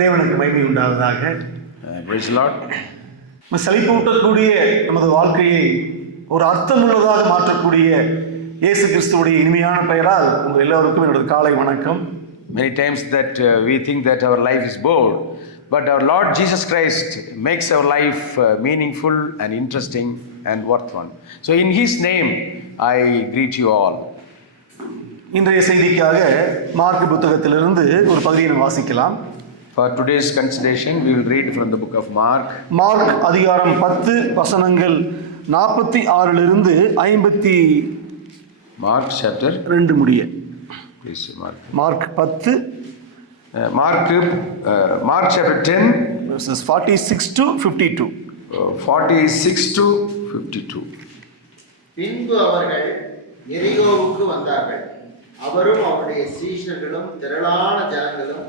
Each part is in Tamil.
தேவனுக்கு மகிமை உண்டாவதாக. Praise the Lord. செழிப்பூட்டக்கூடிய நமது வாழ்க்கையை ஒரு அர்த்தமுள்ளதாக மாற்றக்கூடிய இயேசு கிறிஸ்துவுடைய இனிமையான பெயரால் உங்கள் எல்லோருக்கும் என்னோட காலை வணக்கம். Many times that we think that our life is bored, but our Lord Jesus Christ makes our life meaningful and interesting and worth one. So in His name, I greet you all. இன்றைய செய்திக்காக மார்க் புத்தகத்திலிருந்து ஒரு பகுதியை வாசிக்கலாம். For today's consideration, we will read from the book of Mark. Mark அதிகாரம் 10 வசனங்கள் 46 50 Mark chapter 2 முடிய. Please, mark 10 Mark chapter 10 verses 46 to 52. 46 to 52. பின்பு அவர்கள் எரிகோவுக்கு வந்தார்கள். அவரும் அவருடைய சீஷர்களும் திரளான ஜனங்களும்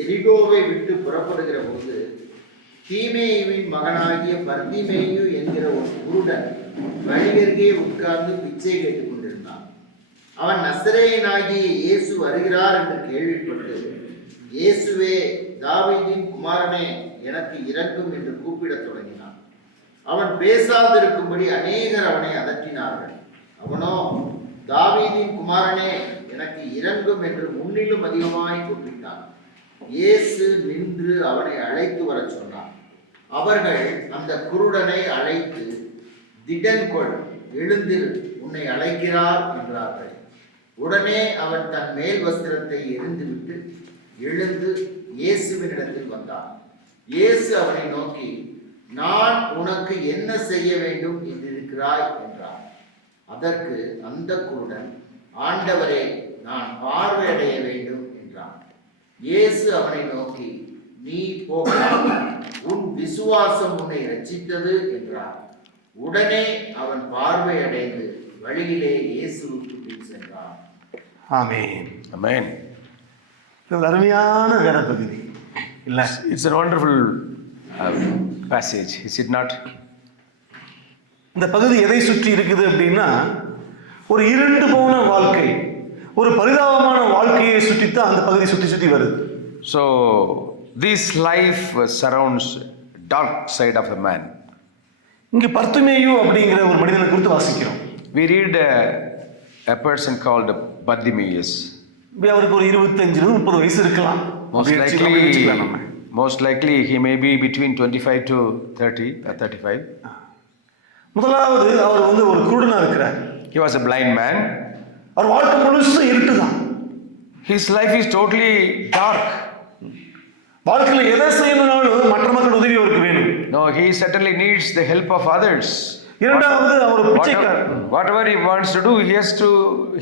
எரிகோவை விட்டு புறப்படுகிற போது தீமேயுவின் மகனாகிய பர்திமேயு என்கிற ஒரு குருடன் வழியருகே உட்கார்ந்து பிச்சை கேட்டுக் கொண்டிருந்தான். அவன் நசரேயனாகிய இயேசு வருகிறார் என்று கேள்விப்பட்டு, இயேசுவே, தாவீதின் குமாரனே, எனக்கு இரங்கும் என்று கூப்பிடத் தொடங்கினான். அவன் பேசாதிருக்கும்படி அநேகர் அவனை அதட்டினார்கள். அவனோ, தாவீதின் குமாரனே, எனக்கு இரங்கும் என்று முன்னிலும் அதிகமாய் கூப்பிட்டான். இயேசு நின்று அவனை அழைத்து வரச் சொன்னார். அவர்கள் அந்த குருடனை அழைத்து, திடன்கொள், எழுந்திரு, உன்னை அழைக்கிறார் என்றார்கள். உடனே அவன் தன் மேல் வஸ்திரத்தை எறிந்துவிட்டு எழுந்து இயேசுவினிடத்தில் வந்தான். இயேசு அவனை நோக்கி, நான் உனக்கு என்ன செய்ய வேண்டும் என்றிருக்கிறாய் என்றார். அதற்கு அந்த குருடன், ஆண்டவரே, நான் பார்வையடைய வேண்டும் என்றான். இயேசு அவனை நோக்கி, நீ போகலாம், உன் விசுவாசம் உன்னை ரட்சித்தது என்றார். உடனே அவன் பார்வையடைந்து வழியிலே இயேசுவுக்கு பின் சென்றான். ஆமென். Amen. இது அருமையான வேத பகுதி இல்ல? It's a wonderful passage, is it not? இந்த பகுதி எதை சுற்றி இருக்குது அப்படின்னா, ஒரு இருண்டு போன வாழ்க்கை, ஒரு பரிதாபமான வாழ்க்கையை சுற்றித்தான் அந்த பகுதி சுற்றி வருது. So this life surrounds dark side of the man. இங்க பர்திமேயு அப்படிங்கிற ஒரு மனிதனை குறித்து வாசிக்கிறோம். We read a person called Bartimaeus. அவருக்கு ஒரு 25-30 வயசு இருக்கலாம். Most likely he may be between 25 to 30 or 35. முதலாவது அவர் ஒரு குருடனா இருக்கிறார். He was a blind man. அவர் வாழ்க்கை முழுசும் இருட்டுதான். His life is totally dark. வாழ்க்கையில எதை செய்யணும்னாலும் மற்ற மக்கள் உதவி அவருக்கு வேணும். No, he certainly needs the help of others. இரண்டாவது அவர் பிச்சைக்காரர். Whatever he wants to do,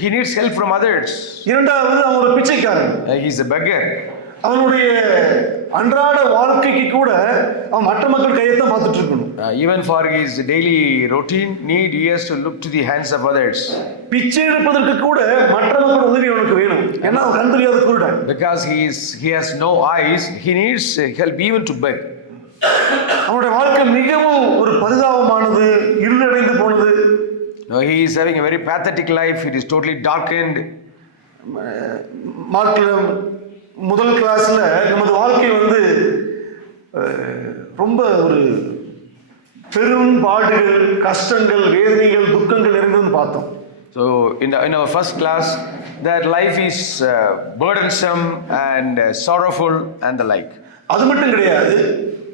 he needs help from others. இரண்டாவது அவர் பிச்சைக்காரர். He is a beggar. அவனுடைய அன்றாட வாழ்க்கைக்கு கூட அவன் மற்ற மக்கள் கையத்தான் பார்த்துட்டு இருக்கணும். Even for his daily routine need, he has to look to the hands of others. பிச்சை எடுப்பதற்கு கூட மற்ற மக்கள் உதவி அவனுக்கு வேணும். ஏன்னா அவன் கண் தெரியாத குருடன். Because he has no eyes, he needs help even to beg. அவனுடைய வாழ்க்கை மிகவும் ஒரு பரிதாபமானது, இருளடைந்து போனது. No, he is having a very pathetic life. It is totally darkened. மார்க்ல முதல் கிளாஸ்ல நமது வாழ்க்கை ரொம்ப ஒரு பெரும் பாடுகள், கஷ்டங்கள், வேதனைகள், துக்கங்கள் நிறைந்ததுன்னு பார்த்தோம். So in our first class, that life is burdensome and sorrowful and the like. அது மட்டும் கிடையாது.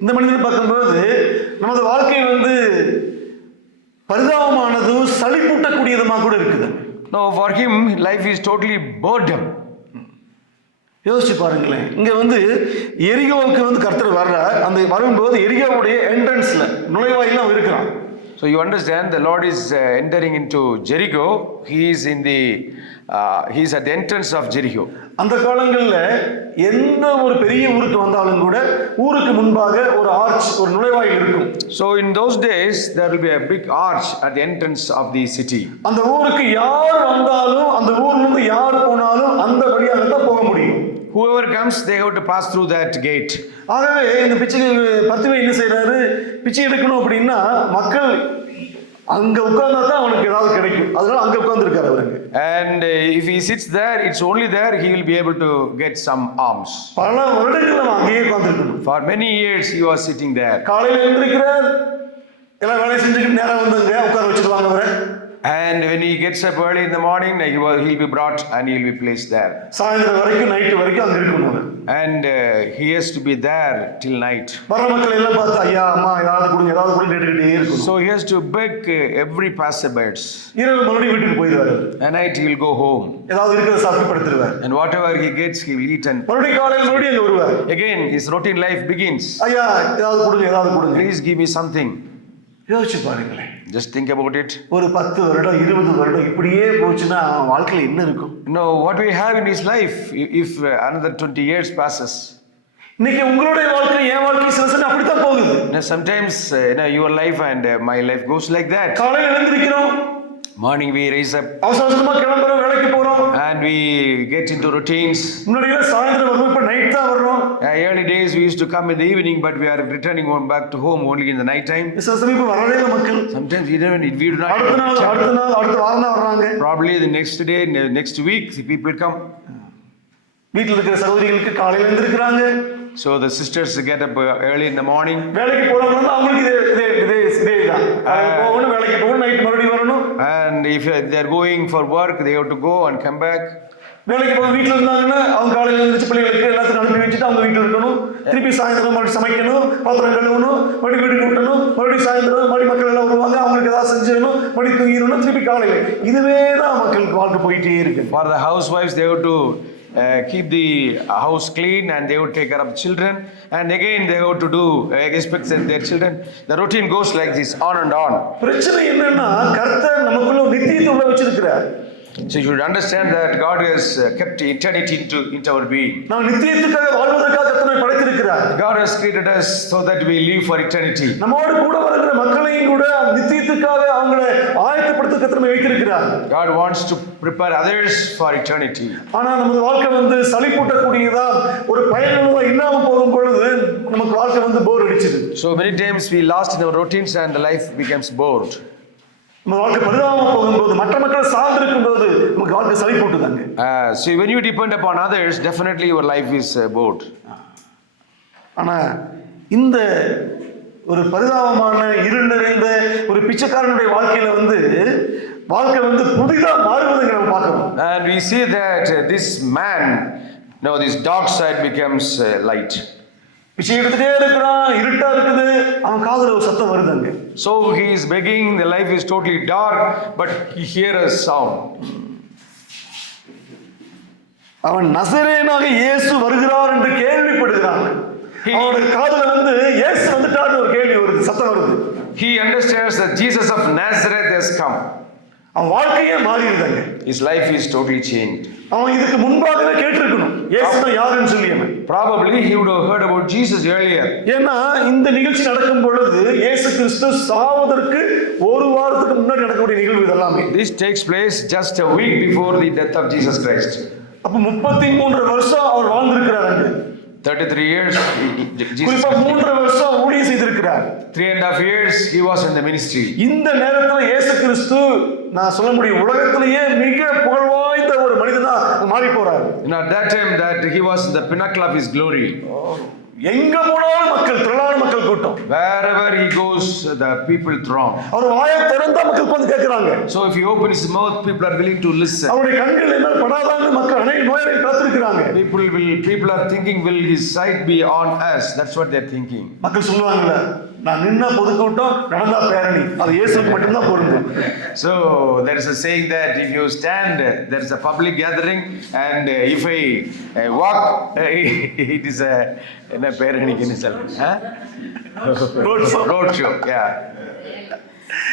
இந்த மனிதனை பார்க்கும்போது நமது வாழ்க்கை பரிதாபமானது, சலிப்பூட்டக்கூடியதுமா கூட இருக்குது. No, for him life is totally boredom. யோசிச்சு பாருங்களேன். இங்க எரிகோவுக்கு கர்த்தர் வர்றார். அந்த வரும்போது எரிகோவுடைய என்ட்ரன்ஸ்ல நுழைவாயில அவன் இருக்கிறான். So you understand, the Lord is entering into Jericho. He is at the entrance of Jericho. அந்த காலங்கள்ல எந்த ஒரு பெரிய ஊருக்கு வந்தாலும் கூட ஊருக்கு முன்பாக ஒரு ஆர்ச், ஒரு நுழைவாயில் இருக்கும். So in those days there will be a big arch at the entrance of the city. அந்த ஊருக்கு யார் வந்தாலும், அந்த ஊர்ல இருந்து யார் போனாலும் அந்த வழியாக தான் போக முடியும். Whoever comes, they have to pass through that gate. ஆகவே இந்த பர்திமேயு என்ன செய்யறாரு? பிச்சை எடுக்கணும் அப்படின்னா மக்கள் அங்க உட்கார்ந்தா தான் அவனுக்கு ஏதாவது கிடைக்கும். அதனால அங்க உட்கார்ந்து இருக்காரு அவருக்கு. And if he sits there, it's only there he will be able to get some alms. பல வருடங்கள் அவன் அங்கேயே உட்கார்ந்திருக்கணும். For many years he was sitting there. காலையில எழுந்திருக்கிறார், எல்லாம் வேலை செஞ்சுக்கிட்டு நேரம் வந்துங்க உட்கார வச்சிருவாங்க அவரை. And when he gets up early in the morning, he'll be brought and he'll be placed there. சாயந்தரம் வரைக்கும் நைட் வரைக்கும் அங்க இருக்கணும் அவர். And he has to be there till night. வர மக்கள் எல்லாம் பார்த்து ஐயா அம்மா ஏதாவது கொடுங்க கேட்டுக்கிட்டே இருக்கணும். So he has to beg every passerby. இரவு மறுபடியும் வீட்டுக்கு போயிடுவாரு. At night he will go home. ஏதாவது இருக்கிறத சாப்பிட்டு படுத்துருவார். And whatever he gets, he will eat. And மறுபடியும் காலையில் மறுபடியும் அங்க வருவார். again his routine life begins. ஐயா ஏதாவது கொடுங்க. Please give me something. யோசிச்சு பாருங்களேன். Just think about it. ஒரு 10 வருடம் 20 வருடம் இப்படியே போச்சுன்னா வாழ்க்கையில என்ன இருக்கும்? No, what we have in his life if another 20 years passes. இன்னைக்கு உங்களுடைய வாழ்க்கை என் வாழ்க்கை சில சமயம் அப்படித்தான் போகுது. Sometimes your life and my life goes like that. காலையில எழுந்திருக்கிறோம். Morning we raise up. அவசரமா கிளம்புறோம், வேலைக்கு போறோம். And we get into routines. முன்னாடியே சாயந்தரம் வருவோம், இப்ப நைட் தான் வர்றோம். Early days we used to come in the evening, but we are returning back to home only in the night time. சில சமயம் இப்ப வரவே இல்ல மக்கள். Sometimes we do not. அடுத்த வாரம் தான் வர்றாங்க. Probably the next day, next week, the people come. வீட்டில் இருக்கிற சகோதரிகளுக்கு காலையில எழுந்திருக்கிறாங்க. So the sisters get up early in the morning. வேலைக்கு போறவங்க அவங்களுக்கு இதேதான். போகணும், வேலைக்கு போகணும், நைட் மறுபடியும் வரணும். And if they are going for work, they have to go and come back. வேலைக்கு போக வீட்டில் இருந்தாங்கன்னா அவங்க காலையில் எழுந்திரிச்சு பிள்ளைகளுக்கு எல்லாத்தையும் அனுப்பி வச்சுட்டு அவங்க வீட்டில் இருக்கணும். திருப்பி சாயந்தரம் மறுபடியும் சமைக்கணும், பாத்திரம் கழுவணும், மறுபடியும் வீடு கூட்டணும், மறுபடியும் சாயந்தரம் மறுபடியும் மக்கள் எல்லாம் வருவாங்க, அவங்களுக்கு ஏதாவது செஞ்சிடணும், மறுபடியும் தூங்கிடணும், திருப்பி காலையில். இதுவே தான் மக்களுக்கு வாழ்க்கை போயிட்டே இருக்கு. For the housewives, they have to keep the house clean and they would take care of children, and again they have to do expect their children. The routine goes like this on and on. பிரச்சனை என்னன்னா கர்த்தர் நமக்குள்ள நித்தியத்தை உள்ள வச்சிருக்கிறார். So you should understand that God has kept eternity into our being. நாம் நித்தியத்துக்காக வாழ்வதற்காக கர்த்தர் படைத்திருக்கிறார். God has created us so that we live for eternity. நம்மோடு கூட வருகிற மக்களையும் கூட நித்தியத்துக்காக அவங்களை ஆயத்தப்படுத்த கர்த்தர் வைத்திருக்கிறார். God wants to prepare others for eternity. ஆனா நமது வாழ்க்கை சலிப்பூட்டக்கூடியதா ஒரு பயனுள்ளதா இல்லாம போகும் பொழுது நமக்கு வாழ்க்கை போர் அடிச்சிது. So many times we lost in our routines and life becomes bored. நம்ம வாழ்க்கை பரிதாபமா போகும்போது மற்ற மக்கள் சார்ந்து இருக்கும்போது நமக்கு வாழ்க்கை சலிப்பூட்டுதாங்க. So when you depend upon others, definitely your life is bored. ஆனா இந்த ஒரு பரிதாபமான இருள் நிறைந்த ஒரு பிச்சைக்காரனுடைய வாழ்க்கையில வாழ்க்கை புதிதா மாறுவதை நம்ம பார்க்கிறோம். And we see that this man, this dark side becomes light. பிச்சை எடுத்துட்டே இருக்கிறான், இருட்டா இருக்குது, அவன் காதுல ஒரு சத்தம் வருதுங்க. So he is begging, the life is totally dark, but he hears a sound. அவன் நசரேயனாக இயேசு வருகிறார் என்று கேள்விப்படுகிறான். அவனுடைய காதுல இயேசு வந்துட்டார்னு ஒரு கேள்வி வருது, சத்தம் வருது. He understands that Jesus of Nazareth has come. அவன் வாழ்க்கையே மாறிடுதாங்க. His life is totally changed. அவன் இதுக்கு முன்பாகவே கேட்டிருக்கணும் இயேசு யாருன்னு சொல்லி. Probably he would have heard about Jesus earlier. ஏன்னா இந்த நிகழ்ச்சி நடக்கும் பொழுது இயேசு கிறிஸ்து சாவதற்கு ஒரு வாரத்துக்கு முன்னாடி நடக்கக்கூடிய நிகழ்வு இதெல்லாமே. This takes place just a week before the death of Jesus Christ. அப்ப 33 வருஷம் அவர் வாழ்ந்திருக்கிறார். 33 years குறிப்பா 3 வருஷம் ஊழியம் செய்திருக்கிறார். 3.5 years he was in the ministry. இந்த நேரத்துல இயேசு கிறிஸ்து நான் சொல்ல முடியும் உலகத்திலேயே மிக புகழ்வாய்ந்த ஒரு மனிதனா மாறி போறார். At that time that he was in the pinnacle of his glory. எங்க போனாலும் மக்கள், திரளான மக்கள் கூட்டம். Wherever he goes, the people throng. அவர் வாயை திறந்தா மக்கள் கேட்கிறாங்க. So if he opens his mouth, people are willing to listen. அவருடைய கண்கள் மேல் படாதான்னு மக்கள் அநேக நோயாளிகள் காத்திருக்கிறாங்க. People are thinking, will his sight be on us? That's what they're thinking. மக்கள் சொல்லுவாங்கல்ல, நான் நின்னா பொதுக்கூட்டம், நடந்தா பேரணி, அது இயேசுவுக்கு மட்டும்தான் பொருந்தும். So there is a saying that if you stand, there is a public gathering, and if I walk, it is a பேரணிக்கு என்ன சொல்லுங்க, road show. Yeah,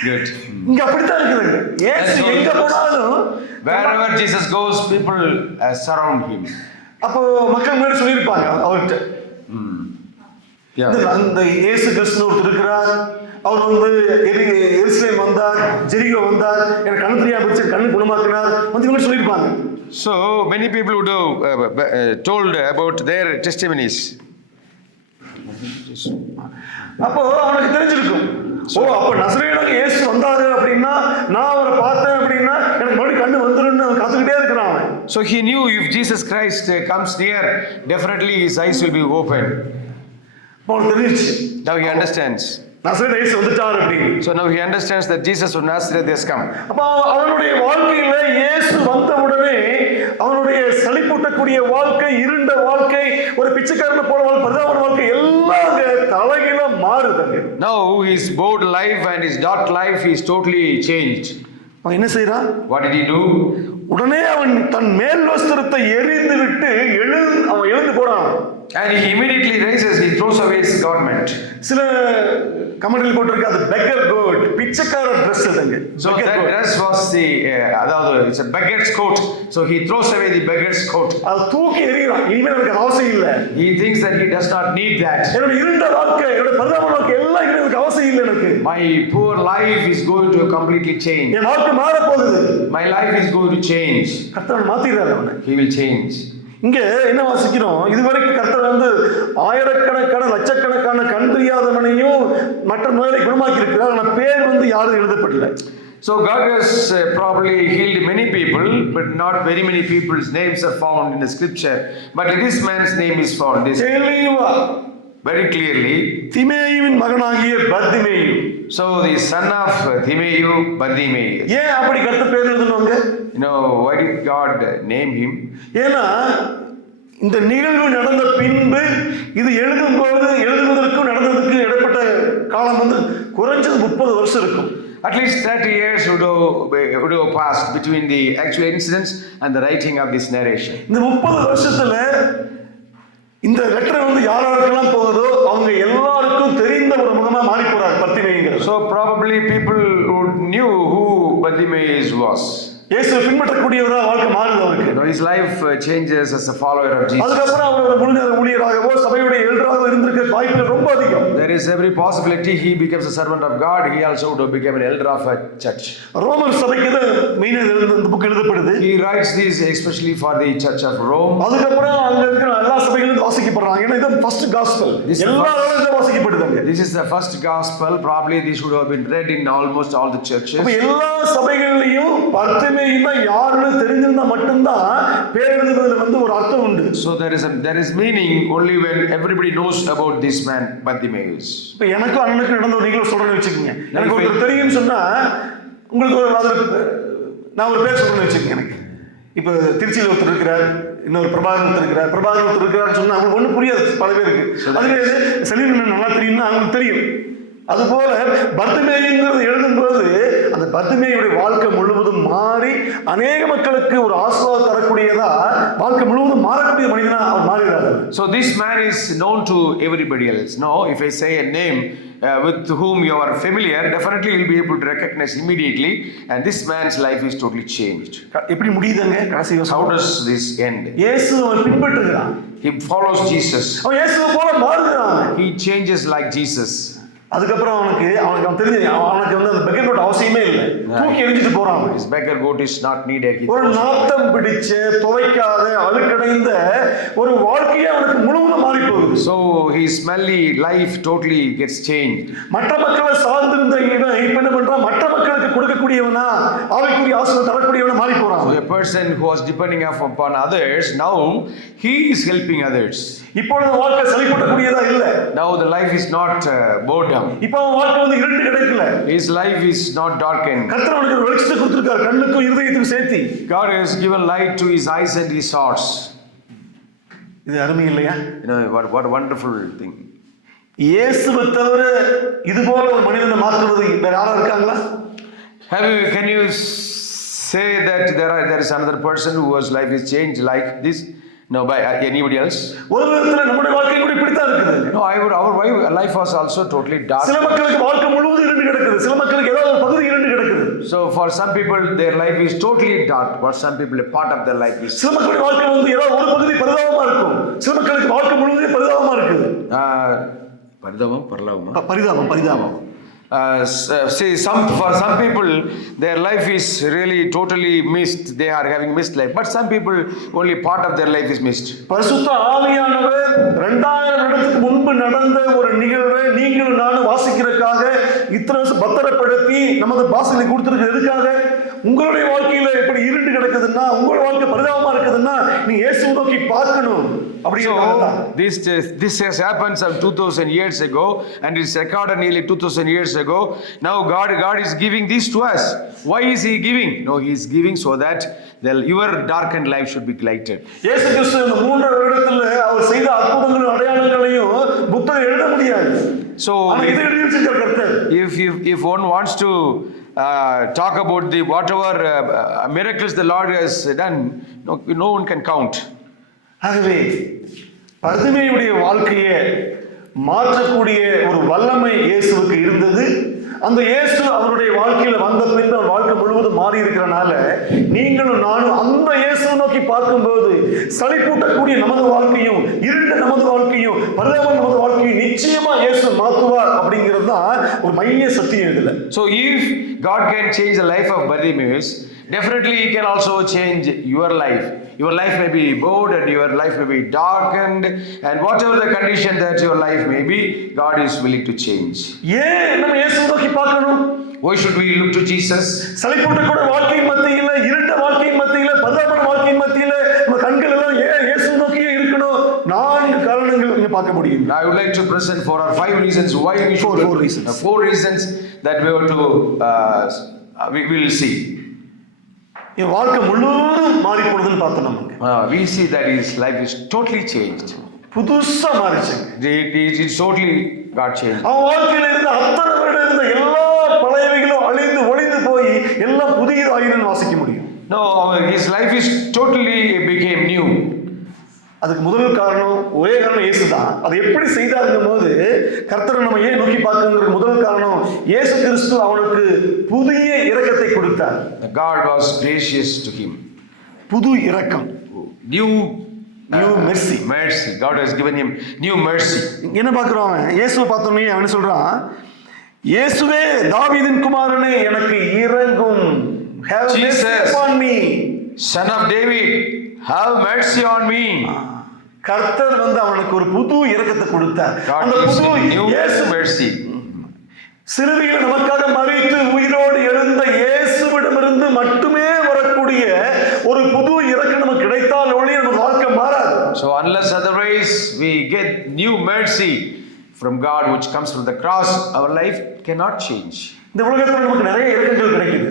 good. இங்க அப்படித்தான் இருக்குதுங்க. இயேசு எங்க போனாலும் wherever Jesus goes, people surround him. அப்போ மக்கள் முன்னாடி சொல்லியிருப்பாங்க அவர்கிட்ட, அந்த இயேசு கிறிஸ்து இருக்கிறார், அவர் எருசலேம் வந்தார், ஜெரிகோ வந்தார், எனக்கு கண்ணு தெரியாம போச்சு, கண்ணு குணமாக்கினார் வந்து சொல்லியிருப்பாங்க. So many people would have told about their testimonies. அப்போ அவனுக்கு தெரிஞ்சிருக்கும், அப்ப நசரேயனாக இயேசு வந்தாரு அப்படின்னா, நான் அவரை பார்த்தேன் அப்படின்னா எனக்கு மறுபடியும் கண்ணு வந்துருன்னு So he knew if Jesus Christ comes near, definitely his eyes will be open. அப்போ அவனுக்கு தெரிஞ்சிச்சு, Now he understands. நசரேத் இயேசு வந்துட்டார் அப்படின்னு. So now he understands that Jesus of Nazareth has come. அப்போ அவனுடைய வாழ்க்கையில இயேசு வந்த உடனே அவனுடைய சலிப்பூட்டக்கூடிய வாழ்க்கை, இருண்ட வாழ்க்கை, ஒரு பிச்சைக்காரனை போல பரிதாபமான வாழ்க்கை எல்லாம் தலைகீழா மாறுதுங்க. Now his bored life and his dark life is totally changed. அவன் என்ன செய்யறான்? What did he do? உடனே அவன் தன் மேல் வஸ்திரத்தை எரிந்து விட்டு அவன் எழுந்து போறான். And he immediately rises, he throws away his garment. சில கமெண்ட்ரியில் போட்டிருக்கு, அது beggar coat, பிச்சைக்கார dress அதுங்க. So that dress was the it's a beggar's coat. So he throws away the beggar's coat. அது தூக்கி எறிகிறான். இனிமேல் எனக்கு அவசியம் இல்லை. He thinks that he does not need that. என்னோட இருண்ட வாழ்க்கை, என்னோட பரிதாபமான வாழ்க்கை எல்லாம் எனக்கு அவசியம் இல்லை. எனக்கு My poor life is going to completely change. என் வாழ்க்கை மாற போகுது. My life is going to change. கர்த்தர் மாத்திடுறாரு அவனை. He will change. இங்க என்ன வாசிக்கிறோம்? இதுவரைக்கும் கர்த்தர் ஆயிரக்கணக்கான லட்சக்கணக்கான கண் தெரியாதவனையும் மற்ற நோய்களை குணமாக்கி இருக்கிறார். ஆனா பேர் யாரும் எழுதப்படல. So God has probably healed many people, but not very many people's names are found in the scripture. But this man's name is found. This very clearly. திமேயுவின் மகனாகிய Bartimaeus. So the son of Timaeus, Bartimaeus. ஏன் அப்படி கர்த்தர் பேர் எழுதுனாங்க? Why did God name him? ஏன்னா இந்த நிகழ்வு நடந்த பின்பு இது எழுதுவதற்கும் நடந்ததுக்கு இடைப்பட்ட காலம் குறைஞ்சது 30 வருஷம் இருக்கும். At least 30 years would have passed between the actual incidents and the writing of this narration. இந்த 30 வருஷத்துல இந்த லெட்டர் யாராருக்கெல்லாம் போகுதோ அவங்க எல்லாருக்கும் தெரிந்த ஒரு முகமா மாறி போறாரு பர்திமேயுங்கிற. So probably people who knew who Bartimaeus was. இயேசுவை பின்பற்றக்கூடியவரா வாழ்க்கை மாறுது அவருக்கு. His life changes as a follower of Jesus. அதுக்கப்புறம் அவர் ஒரு முழுநேர ஊழியராகவோ சபையுடைய எல்டராகவோ இருந்திருக்க வாய்ப்புகள் ரொம்ப அதிகம். There is every possibility he becomes a servant of God. He also would have become an elder of a church. ரோமர் சபைக்கு மெயினா இந்த book எழுதப்படுது. He writes this especially for the church of Rome. அதுக்கப்புறம் அங்க இருக்கிற எல்லா சபைகளிலும் வாசிக்கப்படுறாங்க. ஏன்னா இது ஃபர்ஸ்ட் காஸ்பல். எல்லாரும் வாசிக்கப்படுதுங்க. This is the first gospel. Probably this should have been read in almost all the churches. அப்ப எல்லா சபைகளிலும் பர்திமேயு யாருன்னு தெரிஞ்சிருந்தா மட்டும்தான் பேர் எழுதுறதுல ஒரு அர்த்தம் உண்டு. So there is meaning only when everybody knows about this man Bartimaeus. இப்ப எனக்கும் அண்ணனுக்கு நடந்த ஒரு நிகழ்வு சொல்றேன்னு வச்சுக்கோங்க. எனக்கு ஒருத்தர் தெரியும்னு சொன்னா உங்களுக்கு நான் ஒரு பேர் சொல்றேன்னு வச்சுக்கோங்க. எனக்கு இப்ப திருச்சியில் ஒருத்தர் இருக்கிறார், இன்னொரு பிரபாகரன் ஒருத்தர் இருக்கிறான்னு சொன்னா அவங்களுக்கு ஒன்றும் புரியாது பல பேருக்கு. அதுவே செலின் நல்லா தெரியும்னா அவங்களுக்கு தெரியும். அதுபோல பர்திமேயுங்கிறது எழுதும்போது அந்த பர்திமேயுடைய வாழ்க்கை முழுவதும் மாறி அநேக மக்களுக்கு ஒரு ஆசீர்வாதம் தரக்கூடியதா வாழ்க்கை முழுவதும் மாறக்கூடிய மனிதனா அவர் மாறுகிறார். So this man is known to everybody else. No, if I say a name with whom you are familiar, definitely you'll be able to recognize immediately, and this man's life is totally changed. எப்படி முடியுதுங்க கடைசி? How does this end? இயேசுவை பின்பற்றுகிறான். He follows Jesus. அவன் இயேசுவை போல மாறுகிறான். He changes like Jesus. அதுக்கப்புறம் அவனுக்கு தெரிஞ்சு அவனுக்கு அந்த பெக்கர் கோட் அவசியமே இல்லை, தூக்கி எரிஞ்சிட்டு போறான். His beggar goat is not needed. ஒரு நாத்தம் பிடிச்ச துவைக்காத அழுக்கடைந்த ஒரு வாழ்க்கையே அவனுக்கு முழுவதும் மாறி போகுது. So his smelly life totally gets changed. மற்ற மக்களை சார்ந்திருந்த இவன் இப்ப என்ன பண்றான்? மற்ற மக்களுக்கு கொடுக்கக்கூடியவனா, ஆவிக்குரிய ஆசீர்வாதம் தரக்கூடியவனா மாறி போறான். So a person who was depending upon others, now he is helping others. இப்பொழுது வாழ்க்கை சலிப்பூட்டக்கூடியதா இல்ல. Now the life is not boredom. இப்போ வாழ்க்கை இருண்டு கிடைக்கல. His life is not darkened. கர்த்தர் அவனுக்கு ஒரு வெளிச்சத்தை கொடுத்திருக்கார், கண்ணுக்கும் இருதயத்துக்கும் சேர்த்து. God has given light to his eyes and his hearts. இது அருமை இல்லையா? What a wonderful thing. இயேசுவை தவிர இது போல ஒரு மனிதனை மாற்றுவது வேற யாரா இருக்காங்களா? Can you say that there is another person whose life is changed like this? No, by anybody else? ஒரு விதத்துல நம்முடைய வாழ்க்கை கூட இப்படித்தான் இருக்குது. No, our life was also totally dark. சில மக்களுக்கு வாழ்க்கை முழுவதும் இருண்டு கிடக்குது, சில மக்களுக்கு ஏதாவது ஒரு பகுதி இருண்டு கிடக்குது. So for some people their life is totally dark, but some people a part of their life is. சில மக்களுடைய வாழ்க்கை ஏதாவது ஒரு பகுதி பரிதாபமா இருக்கும், சில மக்களுக்கு வாழ்க்கை முழுவதும் பரிதாபமா இருக்குது. பரிதாபம். See, for some people their life is really totally missed. They are having missed life, but some people only part of their life is missed. பரிசுத்த ஆவியானவர் 2000 வருடத்துக்கு முன்பு நடந்த ஒரு நிகழ்வை நீங்களும் நானும் வாசிக்கிறதுக்காக இத்தனை பத்திரப்படுத்தி நமது பாசனை கொடுத்திருக்கிறது எதுக்காக? உங்களுடைய வாழ்க்கையில எப்படி இருண்டு கிடக்குதுன்னா, உங்களோட வாழ்க்கை பரிதாபமா இருக்குதுன்னா, நீ இயேசுவை நோக்கி பார்க்கணும் அப்படிங்கிறதான். So this has happened some 2000 years ago, and it's recorded nearly 2000 years ago. Now God is giving this to us. Why is He giving? No, He is giving so that your darkened life should be lighted. இயேசு கிறிஸ்து இந்த 3 வருடத்துல அவர் செய்த அற்புதங்களும் அடையாளங்களையும் புத்தகம் எழுத முடியாது. So இது எழுதி வச்சிருக்கிற கர்த்தர். if one wants to talk about the whatever miracles the Lord has done, no one can count. ஆகவே பர்திமேயுடைய வாழ்க்கையை மாற்றக்கூடிய ஒரு வல்லமை இயேசுவுக்கு இருந்தது. அந்த இயேசு அவருடைய வாழ்க்கையில வந்த பின் அவர் வாழ்க்கை முழுவதும் மாறி இருக்கிறனால நீங்களும் நானும் அந்த இயேசுவை நோக்கி பார்க்கும்போது சலிப்பூட்டக்கூடிய நமது வாழ்க்கையும் இருண்ட நமது வாழ்க்கையும் பரிதாபமான நமது வாழ்க்கையும் நிச்சயமா இயேசு மாற்றுவார் அப்படிங்கிறது தான் ஒரு மைய சத்தியம் இதுல. So if God can change the life of Bartimaeus, definitely He can also change your life. Your life may be bored and your life may be darkened, and whatever the condition that your life may be, God is willing to change. ஏன் நம்ம இயேசுவை நோக்கி பார்க்கணும்? Why should we look to Jesus? சலிப்பூட்டக்கூடிய வாழ்க்கையின் மத்தியில, இருண்ட வாழ்க்கையின் மத்தியில, பரிதாபமான வாழ்க்கையின் மத்தியில நம்ம கண்கள் எல்லாம் ஏன் இயேசுவை நோக்கியே இருக்கணும்? 4 காரணங்கள் நீங்க பார்க்க முடியும். I would like to present for our 5 reasons why we should. 4 reasons. 4 reasons that we have to we will see. என் வாழ்க்கை முழுவதும் மாறி போடுதுன்னு பார்த்தோம் நமக்கு. We see that his life is totally changed. புதுசா மாறிச்சுங்க. It's totally got changed. அவன் வாழ்க்கையில இருந்த அத்தனை வருடம் இருந்த எல்லா பழையவைகளும் அழிந்து ஒளிந்து போய் எல்லாம் புதியதாயிருந்து வாசிக்க முடியும். No, his life is totally became new. அதுக்கு முதல் காரணம் ஒரே காரணம் இயேசு தான். அதை எப்படி செய்தாருங்கும் போது கர்த்தரை நம்ம ஏன் நோக்கி பார்க்கணுங்கிறது முதல் காரணம் இயேசு கிறிஸ்து அவனுக்கு புதிய இரக்கத்தை கொடுத்தார். God was gracious to him. புது இரக்கம். New mercy. Mercy. God has given him new mercy. என்ன பார்க்கிறோம்? அவன் இயேசுவை பார்த்தோன்னே அவன் சொல்றான், இயேசுவே தாவீதின் குமாரனே எனக்கு இரங்கும். Have mercy upon me. Son of David, have mercy on me. கர்த்தர் அவனுக்கு ஒரு புது இரக்கத்தை கொடுத்தார். அந்த புது இயேசு mercy. சிலுவையில் நமக்காக மரித்து உயிரோடு எழுந்த இயேசுவிடமிருந்து மட்டுமே வரக்கூடிய ஒரு புது இரக்கம் நமக்கு கிடைத்தால் ஒழிய நம்ம வாழ்க்கை மாறாது. So unless otherwise we get new mercy from God which comes from the cross, our life cannot change. இந்த உலகத்துல நமக்கு நிறைய இரக்கங்கள் கிடைக்குது.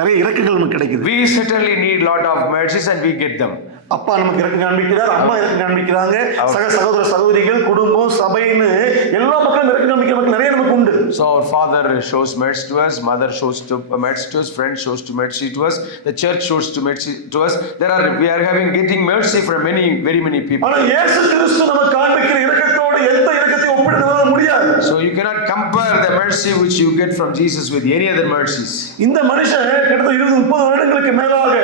நிறைய இரக்கங்கள் நமக்கு கிடைக்குது. We certainly need lot of mercies and we get them. அப்பா நமக்கு இரக்கம் காண்பிக்கிறார், அம்மா இரக்கம் காண்பிக்கிறாங்க, சகோதர சகோதரிகள், குடும்பம், சபைன்னு எல்லா மக்களும் இரக்கம் காண்பிக்கிற மக்கள் நிறைய நமக்கு உண்டு. So our father shows mercy to us, mother shows mercy to us, friend shows mercy to us, the church shows mercy to us. We are getting mercy from very many people. ஆனா இயேசு கிறிஸ்து நமக்கு காண்பிக்கிற இரக்கத்தோடு எந்த இரக்கத்தையும் ஒப்பிட முடியாது. So you cannot compare the mercy which you get from Jesus with any other mercies. இந்த மனுஷன் கிட்டத்தட்ட 20-30 வருடங்களுக்கு மேலாக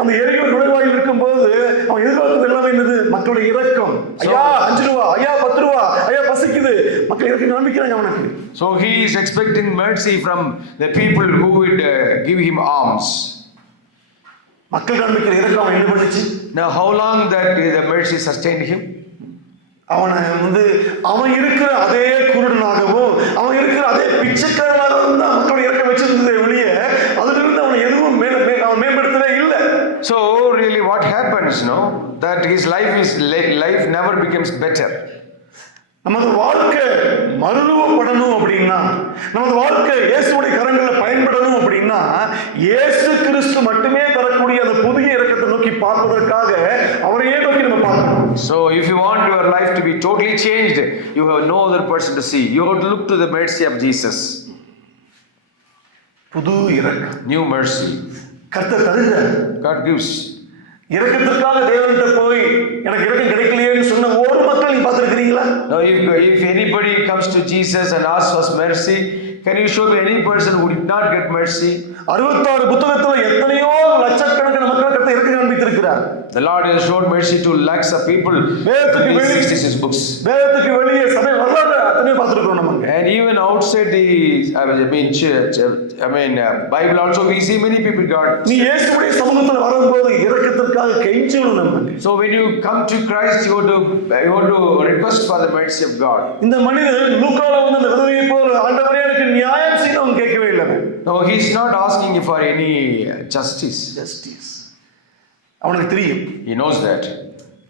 அந்த எரிகோ நுழைவாயில் இருக்கும்போது அவன் எதிர்பார்த்தது எல்லாமே என்னது? மக்களுடைய இரக்கம். ஐயா 5 ரூபா, ஐயா 10 ரூபா, ஐயா பசிக்குது, மக்கள் இரக்கம் காண்பிக்கிறாங்க அவனுக்கு. So he is expecting mercy from the people who would give him alms. மக்கள் காண்பிக்கிற இரக்கம் அவன் என்ன பண்ணுச்சு? Now how long that the mercy sustained him? அவனை அவன் இருக்கிற அதே குருடனாகவும் அவன் இருக்கிற அதே பிச்சைக்காரனாகவும் தான் மக்களுடைய இரக்கம் வச்சிருந்ததே ஒழிய அதிலிருந்து அவனை எதுவும் அவன் மேம்படுத்தவே இல்லை. So really what happens, that his life never becomes better. நமது வாழ்க்கை மறுரூபப்படணும் அப்படின்னா, நமது வாழ்க்கை இயேசுடைய கரங்களில் பயன்படணும் அப்படின்னா, இயேசு கிறிஸ்து மட்டுமே தரக்கூடிய அந்த புதிய இரக்கத்தை நோக்கி பார்ப்பதற்காக அவரையே நோக்கி நம்ம பார்க்கணும். So if you want your life to be totally changed, you have no other person to see. You have to look to the mercy of Jesus. புது இரக்கம். New mercy. கர்த்தர் தருகிறார். God gives. இரக்கத்திற்காக தேவன்கிட்ட போய் எனக்கு இரக்கம் கிடைக்கலையேன்னு சொன்ன ஒரு மக்கள் நீங்க பார்த்திருக்கிறீங்களா? Now if anybody comes to Jesus and asks us mercy, can you show me any person who did not get mercy? 66 புத்தகத்துல எத்தனையோ லட்சக்கணக்கான மக்களுக்கு இரக்கம் காண்பித்திருக்கிறார். The Lord has shown mercy to lakhs of people. வேதத்துக்கு வெளியே 66 books. வேதத்துக்கு வெளியே சபை வரலாறு அத்தனை பார்த்திருக்கிறோம் நம்ம. And even outside the church, Bible also we see many people got. நீ இயேசுவுடைய சமூகத்துல வரும்போது இரக்கத்திற்காக கெஞ்சணும் நம்ம. So when you come to Christ, you have to request for the mercy of God. இந்த மனிதன் லூக்கால அந்த விதவையை போல ஆண்டவரே எனக்கு நியாயம் செய்யணும் கேட்கவே இல்லை. No, he's not asking for any justice. Justice. அவனுக்கு தெரியும், He knows that.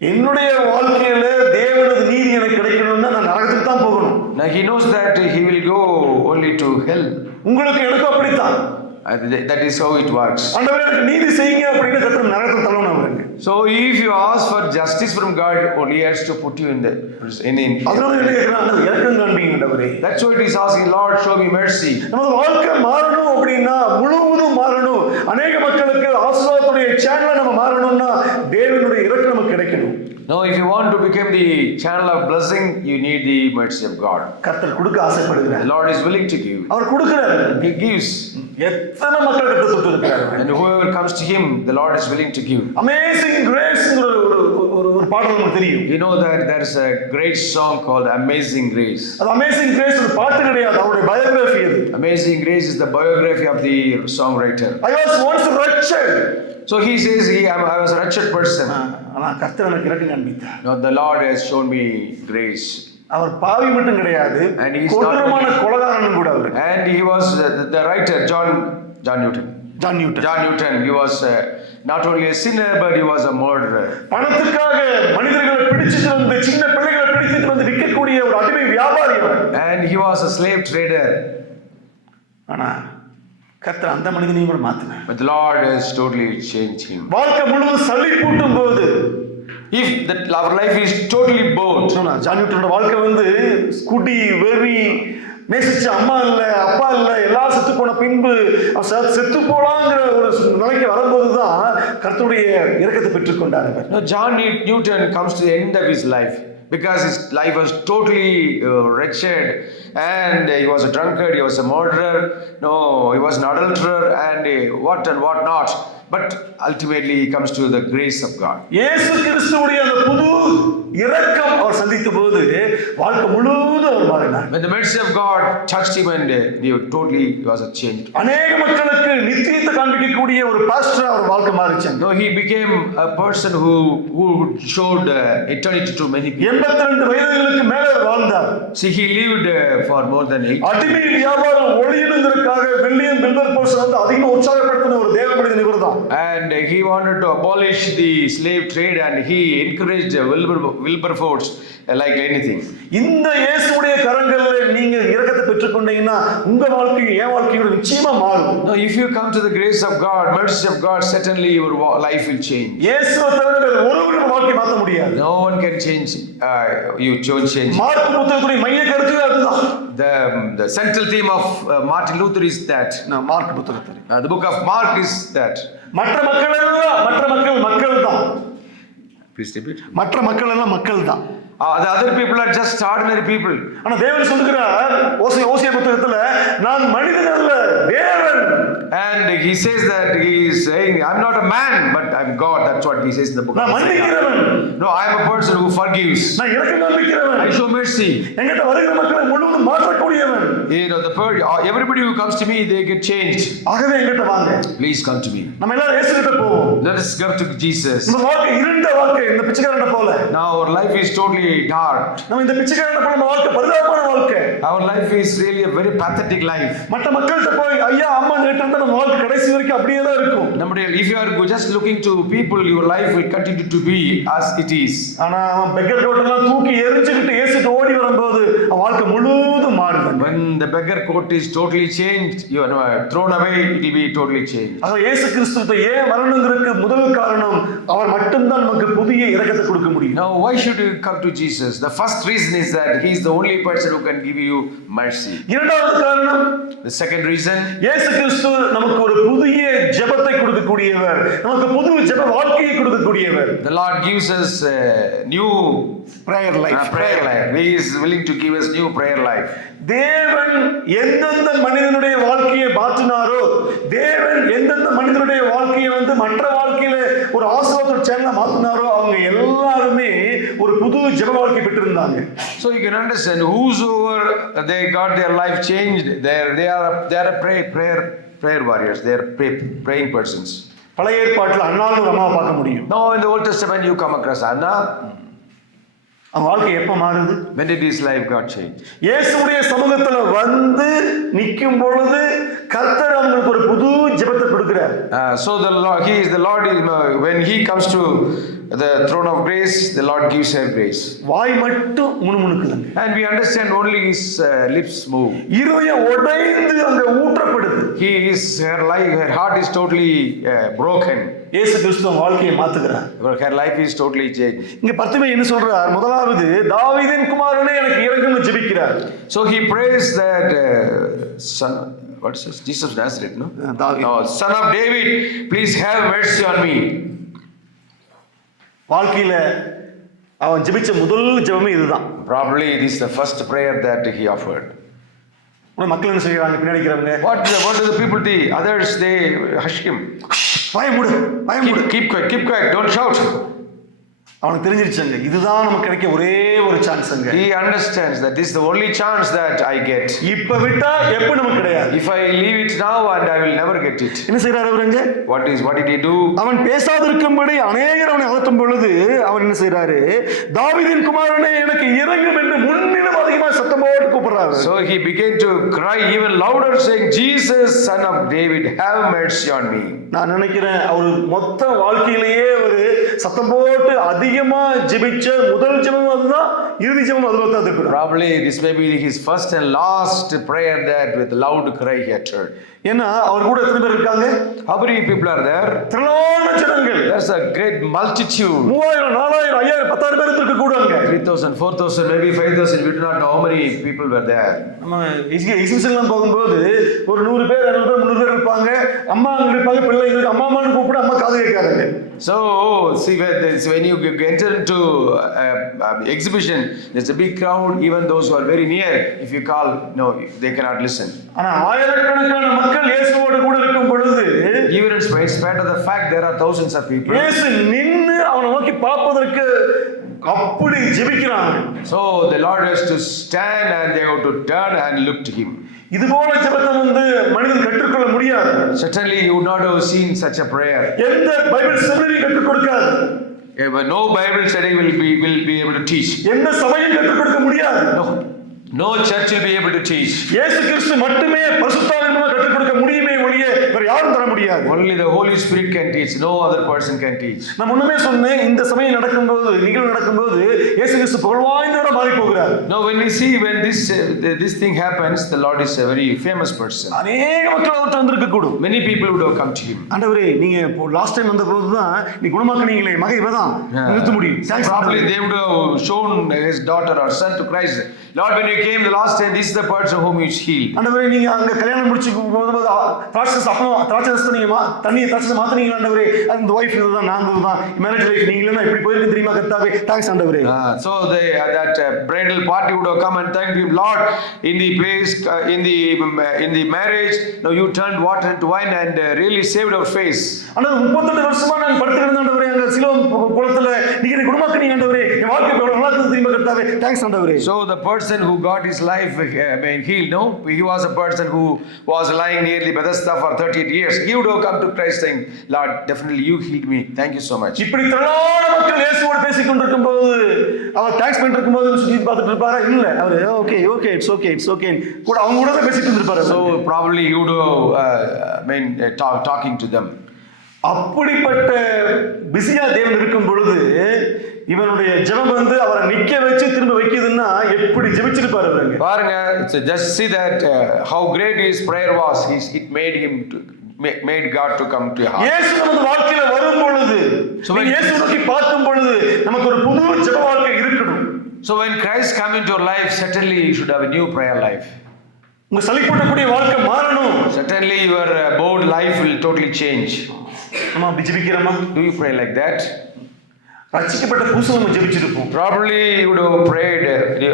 என்னுடைய வாழ்க்கையில தேவனது நீதி எனக்கு கிடைக்கணும்னா நான் நரகத்துக்கு தான் போகணும். Now he knows that he will go only to hell. உங்களுக்கு எனக்கும் அப்படித்தான். That is how it works. ஆண்டவரே எனக்கு நீதி செய்யுங்க அப்படின்னு கர்த்தர் நரகத்துக்கு தள்ளணும் அவருக்கு. So if you ask for justice from God, only he has to put you in the அதனால என்ன கேக்குறாங்க, இரக்கம் காண்பீங்க ஆண்டவரே. That's what he's asking, Lord, show me mercy. நம்ம வாழ்க்கை மாறணும் அப்படின்னா முழுவதும் மாறணும். அநேக மக்களுக்கு ஆசீர்வாதத்துடைய சேனலை நம்ம மாறணும்னா தேவனுடைய இரக்கம் நமக்கு கிடைக்கணும். Now if you want to become the channel of blessing, you need the mercy of God. கர்த்தர் கொடுக்க ஆசைப்படுகிறார். The Lord is willing to give. அவர் கொடுக்கிறார். He gives. எத்தனை மக்கள் கிட்ட தொட்டு இருக்கிறார். And whoever comes to him, the Lord is willing to give. Amazing Grace ஒரு பாடல் நமக்கு தெரியும். You know that there is a great song called Amazing Grace. அது Amazing Grace ஒரு பாட்டு கிடையாது, அவருடைய பயோகிராஃபி அது. Amazing Grace is the biography of the songwriter. I was once wretched. So he says, I was a wretched person. ஆனா கர்த்தர் எனக்கு இரக்கம் காண்பித்தார். Now the Lord has shown me grace. அவர் பாவி மட்டும் கிடையாது, And he is கொடூரமான கொலைகாரன் கூட அவர். And he was the writer, John Newton. John Newton. He was not only a sinner, but he was a murderer. பணத்துக்காக மனிதர்களை பிடிச்சிட்டு வந்து சின்ன பிள்ளைகளை பிடிச்சிட்டு வந்து விற்கக்கூடிய ஒரு அடிமை வியாபாரி அவர். And he was a slave trader. ஆனா கர்த்தர் அந்த மனிதனையும் கூட மாத்தினார். But the Lord has totally changed him. வாழ்க்கை முழுவதும் சலிப்பூட்டும் போது, If that our life is totally bored, John நியூட்டனோட வாழ்க்கை வந்து குடி, வெறி, நேசிச்ச அம்மா இல்ல, அப்பா இல்ல, எல்லாம் செத்து போன பின்பு செத்து போலாங்கிற ஒரு நிலைக்கு வரும்போதுதான் கர்த்தருடைய இரக்கத்தை பெற்றுக்கொண்டார். now John Newton comes to the end of his life because his life was totally wretched, and he was a drunkard, he was a murderer, no, he was an adulterer, and what not. But ultimately he comes to the grace of God. இயேசு கிறிஸ்துவுடைய அந்த புது இரக்கம் அவர் சந்தித்த போது வாழ்க்கை முழுவதும் அவர் மாறினார். When the mercy of God touched him, and he was a change. அநேக மக்களுக்கு நித்தியத்தை காண்பிக்கக்கூடிய ஒரு பாஸ்டர் அவர் வாழ்க்கை மாறிச்சாங்க. No, he became a person who showed eternity to many people. 82 வயதுகளுக்கு மேல வாழ்ந்தார். See, he lived for more than 8. அடிமை வியாபாரம் ஒழியணுங்கிறதுக்காக வில்லியம் வில்பர்ஃபோர்ஸ் வந்து அதிகமா உற்சாகப்படுத்தின ஒரு தேவ மனிதன் இவர்தான். And he wanted to abolish the slave trade, and he encouraged Wilberforce like anything. இந்த இயேசுவுடைய கரங்கள்ல நீங்க இரக்கத்தை பெற்றுக்கொண்டீங்கன்னா உங்க வாழ்க்கையும் என் வாழ்க்கையும் நிச்சயமா மாறும். Now if you come to the grace of God, mercy of God, certainly your life will change. இயேசுவை தவிர ஒருவரும் வாழ்க்கை மாற்ற முடியாது. No one can change you change. Mark புத்தகத்துடைய மைய கருத்து அதுதான். The central theme of Martin Luther is that. Mark புத்தகத்துல The book of Mark is that. மற்ற மக்கள் தான். Please repeat. மற்ற மக்கள் எல்லாம் மக்கள் தான். The other people are just ordinary people. ஆனா தேவன் சொல்லுகிறார் ஓசியா புத்தகத்துல நான் மனிதன் அல்ல தேவன். And he says that he is saying, I'm not a man, but I'm God. That's what he says in the book. நான் மன்னிக்கிறவன். No, I am a person who forgives. நான் இரக்கம் காண்பிக்கிறவன். I show mercy. என்கிட்ட வருகிற மக்களை முழுவதும் மாற்றக்கூடியவன். Everybody who comes to me, they get changed. ஆகவே என்கிட்ட வாங்க. Please come to me. நம்ம எல்லாரும் இயேசு கிட்ட போவோம். Let us come to Jesus. நம்ம வாழ்க்கை இருண்ட வாழ்க்கை, இந்த பிச்சைக்காரனை போல. Now our life is totally dark. நம்ம இந்த பிச்சைக்காரனை போல நம்ம வாழ்க்கை பரிதாபமான வாழ்க்கை. Our life is really a very pathetic life. மற்ற மக்கள்கிட்ட போய் ஐயா அம்மா கேட்டா நம்ம வாழ்க்கை கடைசி வரைக்கும் அப்படியே தான் இருக்கும். If you are just looking to people, your life will continue to be as it is. ஆனா பெக்கர் கோட்டெல்லாம் தூக்கி எரிஞ்சுக்கிட்டு இயேசுக்கு ஓடி வரும்போது வாழ்க்கை முழுவதும் மாறும். When the beggar coat is totally changed, you are thrown away, it will be totally changed. ஆக இயேசு கிறிஸ்துவை ஏன் வரணுங்கிறதுக்கு முதல் காரணம் அவர் மட்டும்தான் நமக்கு புதிய இரக்கத்தை கொடுக்க முடியும். Now why should you come to Jesus? The first reason is that he is the only person who can give you mercy. இரண்டாவது காரணம், The second reason, இயேசு கிறிஸ்து நமக்கு ஒரு புதிய ஜெபத்தை கொடுக்கக்கூடியவர், நமக்கு புது ஜெப வாழ்க்கையை கொடுக்கக்கூடியவர். the Lord gives us new prayer life. He is willing to give us new prayer life. தேவன் எந்தெந்த மனிதனுடைய வாழ்க்கையை மாற்றினாரோ, தேவன் எந்தெந்த மனிதனுடைய வாழ்க்கையை வந்து மற்ற வாழ்க்கையில ஒரு ஆசீர்வாத சேனலா மாற்றினாரோ அவங்க எல்லாருமே ஒரு புது ஜெப வாழ்க்கை பெற்றிருந்தாங்க. So you can understand, whosoever they got their life changed, they are a prayer warriors, they are praying persons. பழைய ஏற்பாட்டில் அண்ணாவும் அம்மாவை பார்க்க முடியும். Now in the Old Testament you come across Anna. அவன் வாழ்க்கை எப்ப மாறுது? When did his life got changed? இயேசுடைய சமூகத்துல வந்து நிற்கும் பொழுது கர்த்தர் அவங்களுக்கு ஒரு புது ஜெபத்தை கொடுக்கிறார். So the Lord, he is the Lord. When he comes to the throne of grace, the Lord gives her grace. வாய் மட்டும் முணுமுணுக்குதுங்க. And we understand only his lips move. இருதயம் உடைந்து அங்க ஊற்றப்படுது. Her heart is totally broken. இயேசு கிறிஸ்து வாழ்க்கையை மாத்துகிறார். Her life is totally changed. இங்க பர்திமை என்ன சொல்றார்? முதலாவது தாவீதின் குமாரனே எனக்கு இரங்கும்னு ஜெபிக்கிறார். So he prays that son, what is this? Jesus of Nazareth, no? David. No, son of David, please have mercy on me. வாழ்க்கையில அவன் ஜெபிச்ச முதல் ஜெபமே இதுதான். Probably this is the first prayer that he offered. மக்கள் என்ன செய்யறாங்க? பின்னாடி இருக்கிறவங்க, what do the people do? Others, they hush him. Keep quiet, don't shout. அவனுக்கு தெரிஞ்சிருச்சாங்க, இதுதான் நமக்கு கிடைக்க ஒரே ஒரு சான்ஸ்ங்க. He understands that this is the only chance that I get. இப்ப விட்டா எப்ப நமக்கு கிடையாது. If I leave it now, and I will never get it. என்ன செய்றாரு அவருங்க? What did he do? அவன் பேசாதிருக்கும்படி அநேகர் அவனை அதட்டும் பொழுது அவன் என்ன செய்றாரு? தாவீதின் குமாரனே எனக்கு இரங்கும் என்று முன்னிலும் அதிகமா சத்தம் போட்டு கூப்பிடுறாரு. So he began to cry even louder, saying, Jesus, son of David, have mercy on me. நான் நினைக்கிறேன் அவர் மொத்த வாழ்க்கையிலேயே ஒரு சத்தம் போட்டு அதிகமா ஜெபிச்ச முதல் ஜெபம் அதுதான், இறுதி ஜெபம் அதுல தான் இருக்கு. Probably this may be his first and last prayer that with loud cry he uttered. ஏன்னா அவர் கூட எத்தனை பேர் இருக்காங்க? How many people are there? திரளான ஜனங்கள். There's a great multitude. 3000 4000 5000 10000 பேர் இருக்க கூடாங்க. 3000 4000 maybe 5000, we do not know how many people were there. நம்ம எக்ஸிபிஷன்லாம் போகும்போது ஒரு 100 பேர் 200 பேர் 300 பேர் இருப்பாங்க. அம்மா அங்க இருப்பாங்க, பிள்ளைங்களுக்கு அம்மா அம்மான்னு கூப்பிட அம்மா காது கேட்காதுங்க. So see, when you enter into exhibition, there's a big crowd. Even those who are very near, if you call, no, they cannot listen. ஆனா ஆயிரக்கணக்கான மக்கள் இயேசுவோடு கூட இருக்கும் பொழுது, Even in spite of the fact there are thousands of people. இயேசு நின்னு அவனை நோக்கி பார்ப்பதற்கு அப்படி ஜெபிக்கிறாங்க. So the Lord has to stand and they have to turn and look to him. இது போல ஜெபத்தை மனிதன் கற்றுக்கொள்ள முடியாது. Certainly you would not have seen such a prayer. எந்த பைபிள் செமினரி கற்றுக் கொடுக்காது. No Bible study will be able to teach. எந்த சபையும் கற்றுக் கொடுக்க முடியாது. No church will be able to teach. இயேசு கிறிஸ்து மட்டுமே பரிசுத்தாவின் மூலம் கற்றுக் கொடுக்க முடியுமே ஒழிய வேற யாரும் தர முடியாது. Only the Holy Spirit can teach. No other person can teach. நான் முன்னமே சொன்னேன், இந்த சமயம் நடக்கும்போது, நிகழ்வு நடக்கும்போது இயேசு கிறிஸ்து புகழ்வாய்ந்தவரா மாறி போகிறார். Now when this thing happens, the Lord is a very famous person. அநேக மக்கள் அவர்ட்ட வந்திருக்க கூடும். Many people would have come to him. ஆண்டவரே, நீங்க இப்போ லாஸ்ட் டைம் வந்தபோது தான் நீ குணமாக்குனீங்களே, மகன் இவதான், நிறுத்த முடியும். Probably they would have shown his daughter or son to Christ. Lord, when you came the last time, this is the person whom you healed. ஆண்டவரே, நீங்க அங்க கல்யாணம் முடிச்சு போகும்போது திராட்சை நீங்க தண்ணியை திராட்சை மாத்துனீங்க ஆண்டவரே, அந்த வைஃப் இதுதான், நான் இதுதான், மேரேஜ் லைஃப் நீங்க இல்லைன்னா எப்படி போயிருக்கு தெரியுமா கர்த்தாவே, தேங்க்ஸ் ஆண்டவரே. So that bridal party would have come and thanked him, Lord, in the place, in the marriage, now you turned water into wine and really saved our face. ஆண்டவரே, 38 வருஷமா நான் படுத்துக்கிட்டு ஆண்டவரே, அங்க சிலோம் குளத்துல நீங்க என்னை குணமாக்குனீங்க ஆண்டவரே, என் வாழ்க்கை எவ்வளவு நல்லா இருக்குது தெரியுமா கர்த்தாவே, தேங்க்ஸ் ஆண்டவரே. So the person who got his life healed, no, he was a person who was lying nearly Bethesda for 38 years. He would have come to Christ saying, Lord, definitely you healed me, thank you so much. இப்படி திரளான மக்கள் இயேசுவோடு பேசிக் கொண்டிருக்கும் போது அவர் தேங்க்ஸ் பண்ணிட்டு இருக்கும்போது சுத்தி பார்த்துட்டு இருப்பாரா? இல்ல, அவர் ஓகே இட்ஸ் ஓகே கூட அவங்க கூட தான் பேசிட்டு இருப்பாரு. So probably you would have talking to them. அப்படிப்பட்ட பிஸியா தேவன் இருக்கும் பொழுது இவனுடைய ஜெபம் அவரை நிக்க வச்சு திரும்ப வைக்குதுன்னா எப்படி ஜெபிச்சிருப்பாரு அவருங்க. பாருங்க, just see that how great his prayer was. It made God to come to your heart. இயேசு நமது வாழ்க்கையில வரும் பொழுது, இயேசு நோக்கி பார்க்கும் பொழுது நமக்கு ஒரு புது ஜெப வாழ்க்கை இருக்கணும். So when Christ come into your life, certainly you should have a new prayer life. உங்க சலிப்பூட்டக்கூடிய வாழ்க்கை மாறணும். Certainly your bored life will totally change. நம்ம அப்படி ஜெபிக்கிறோமா? Do you pray like that? ரட்சிக்கப்பட்ட புதுசு நம்ம ஜெபிச்சிருப்போம். Probably you would have prayed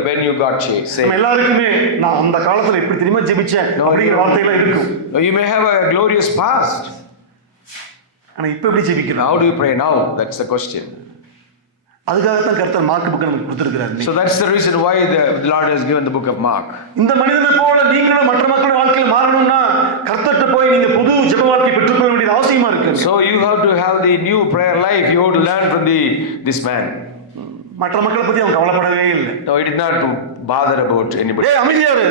when you got saved. நம்ம எல்லாருக்குமே நான் அந்த காலத்துல எப்படி தெரியுமா ஜெபிச்சேன் அப்படிங்கிற வார்த்தைகள் இருக்கும். You may have a glorious past. ஆனா இப்ப எப்படி ஜெபிக்கிறோம்? How do you pray now? That's the question. அதுக்காக தான் கர்த்தர் மார்க் புக் நமக்கு கொடுத்திருக்கிறார். So that's the reason why the Lord has given the book of Mark. இந்த மனிதனை போல நீங்களும் மற்ற மக்கள் வாழ்க்கையில் மாறணும்னா கர்த்தர்ட்ட போய் நீங்க புது ஜெப வாழ்க்கை பெற்றுக்கொள்ள வேண்டியது அவசியமா இருக்கு. So you have to have the new prayer life. You have to learn from this man. மற்ற மக்களை பத்தி அவன் கவலைப்படவே இல்லை. No, he did not bother about anybody. அமைதியாரு,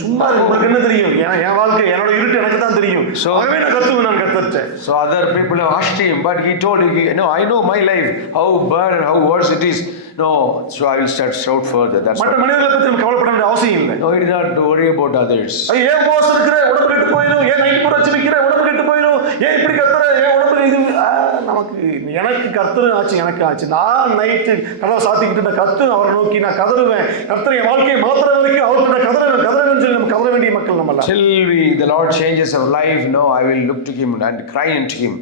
சும்மா இரு, உங்களுக்கு என்ன தெரியும், என் வாழ்க்கை என்னோட இருட்டு எனக்கு தான் தெரியும். ஆகவே நான் கத்துவேன், நான் கத்துட்டேன். So other people have asked him, but he told him, no, I know my life, how bad and how worse it is. No, so I will shout further. That's மற்ற மனிதர்களை பத்தி நம்ம கவலைப்பட வேண்டிய அவசியம் இல்லை. No, he did not worry about others. ஏன் உபவாசம் இருக்கிற, உடம்பு கெட்டு போயிடும், ஏன் நைட் பூரா ஜெபிக்கிற, உடம்பு கெட்டு போயிடும், ஏன் இப்படி கத்துற, ஏன் உடம்பு இது நமக்கு, எனக்கு கர்த்தர் ஆச்சு, எனக்கு ஆச்சு. நான் நைட்டு கதவை சாத்திக்கிட்டு நான் கத்து அவரை நோக்கி நான் கதறுவேன். கர்த்தர் என் வாழ்க்கையை மாத்திர வரைக்கும் அவர்கிட்ட கதறவேன்னு சொல்லி நம்ம கதற வேண்டிய மக்கள் நம்ம. Till the Lord changes our life, no, I will look to him and cry unto him.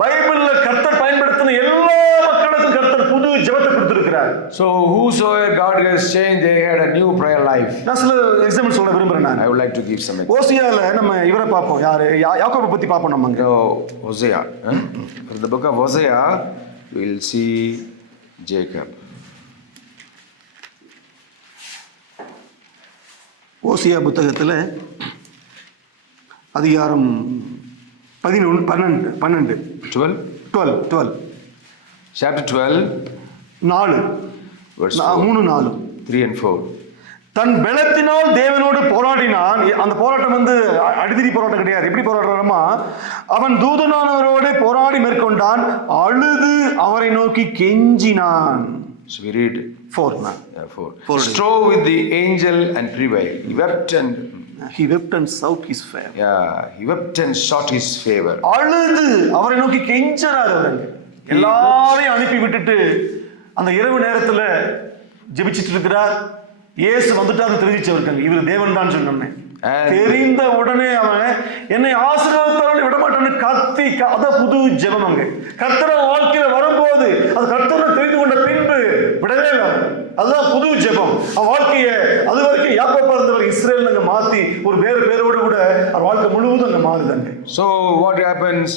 பைபிள்ல கர்த்தர் பயன்படுத்தின எல்லா மக்களுக்கும் கர்த்தர் புது ஜெபத்தை கொடுத்திருக்கிறார். So whosoever God has changed, they had a new prayer life. நான் சில எக்ஸாம்பிள் சொல்ல விரும்புறேன். நான் I would like to give some examples. ஓசியால நம்ம இவரை பாப்போம், யாரு, யாக்கோபை பத்தி பாப்போம் நம்ம. Hosea. From the book of Hosea we will see Jacob. ஓசியா புத்தகத்துல அதிகாரம் 12 chapter 12 4 verse 3 and 4. தன் பலத்தினால் தேவனோடு போராடினான். அந்த போராட்டம் வந்து அடிதடி போராட்டம் கிடையாது. எப்படி போராடுறாமா, அவன் தூதனானவரோடு போராடி மேற்கொண்டான், அழுது அவரை நோக்கி கெஞ்சினான். So we read 4. Strove with the angel and prevailed. He wept and sought his favor. Yeah, he wept and sought his favor. அழுது அவரை நோக்கி கெஞ்சறாரு. அவருங்க எல்லாரையும் அனுப்பி விட்டுட்டு அந்த இரவு நேரத்துல ஜெபிச்சிட்டு இருக்கிறார். இயேசு வந்துட்டாரு தெரிஞ்சிச்சு அவருக்கு, இவர் தேவன் தான் சொன்னேன். தெரிந்த உடனே அவன் என்னை ஆசீர்வாதத்தால் விட மாட்டான்னு கத்தி, அத புது ஜெபம். அங்க கர்த்தர் வாழ்க்கையில வரும்போது அது கர்த்தரை தெரிந்து கொண்ட பின்பு விடவே இல்லை. அதுதான் புது ஜெபம். அவன் வாழ்க்கைய அது வரைக்கும் யாக்கோபா இருந்தவர் இஸ்ரேல் அங்க மாத்தி ஒரு வேறு பேரோடு கூட அவர் வாழ்க்கை முழுவதும் அங்க மாறுதாங்க. So what happens?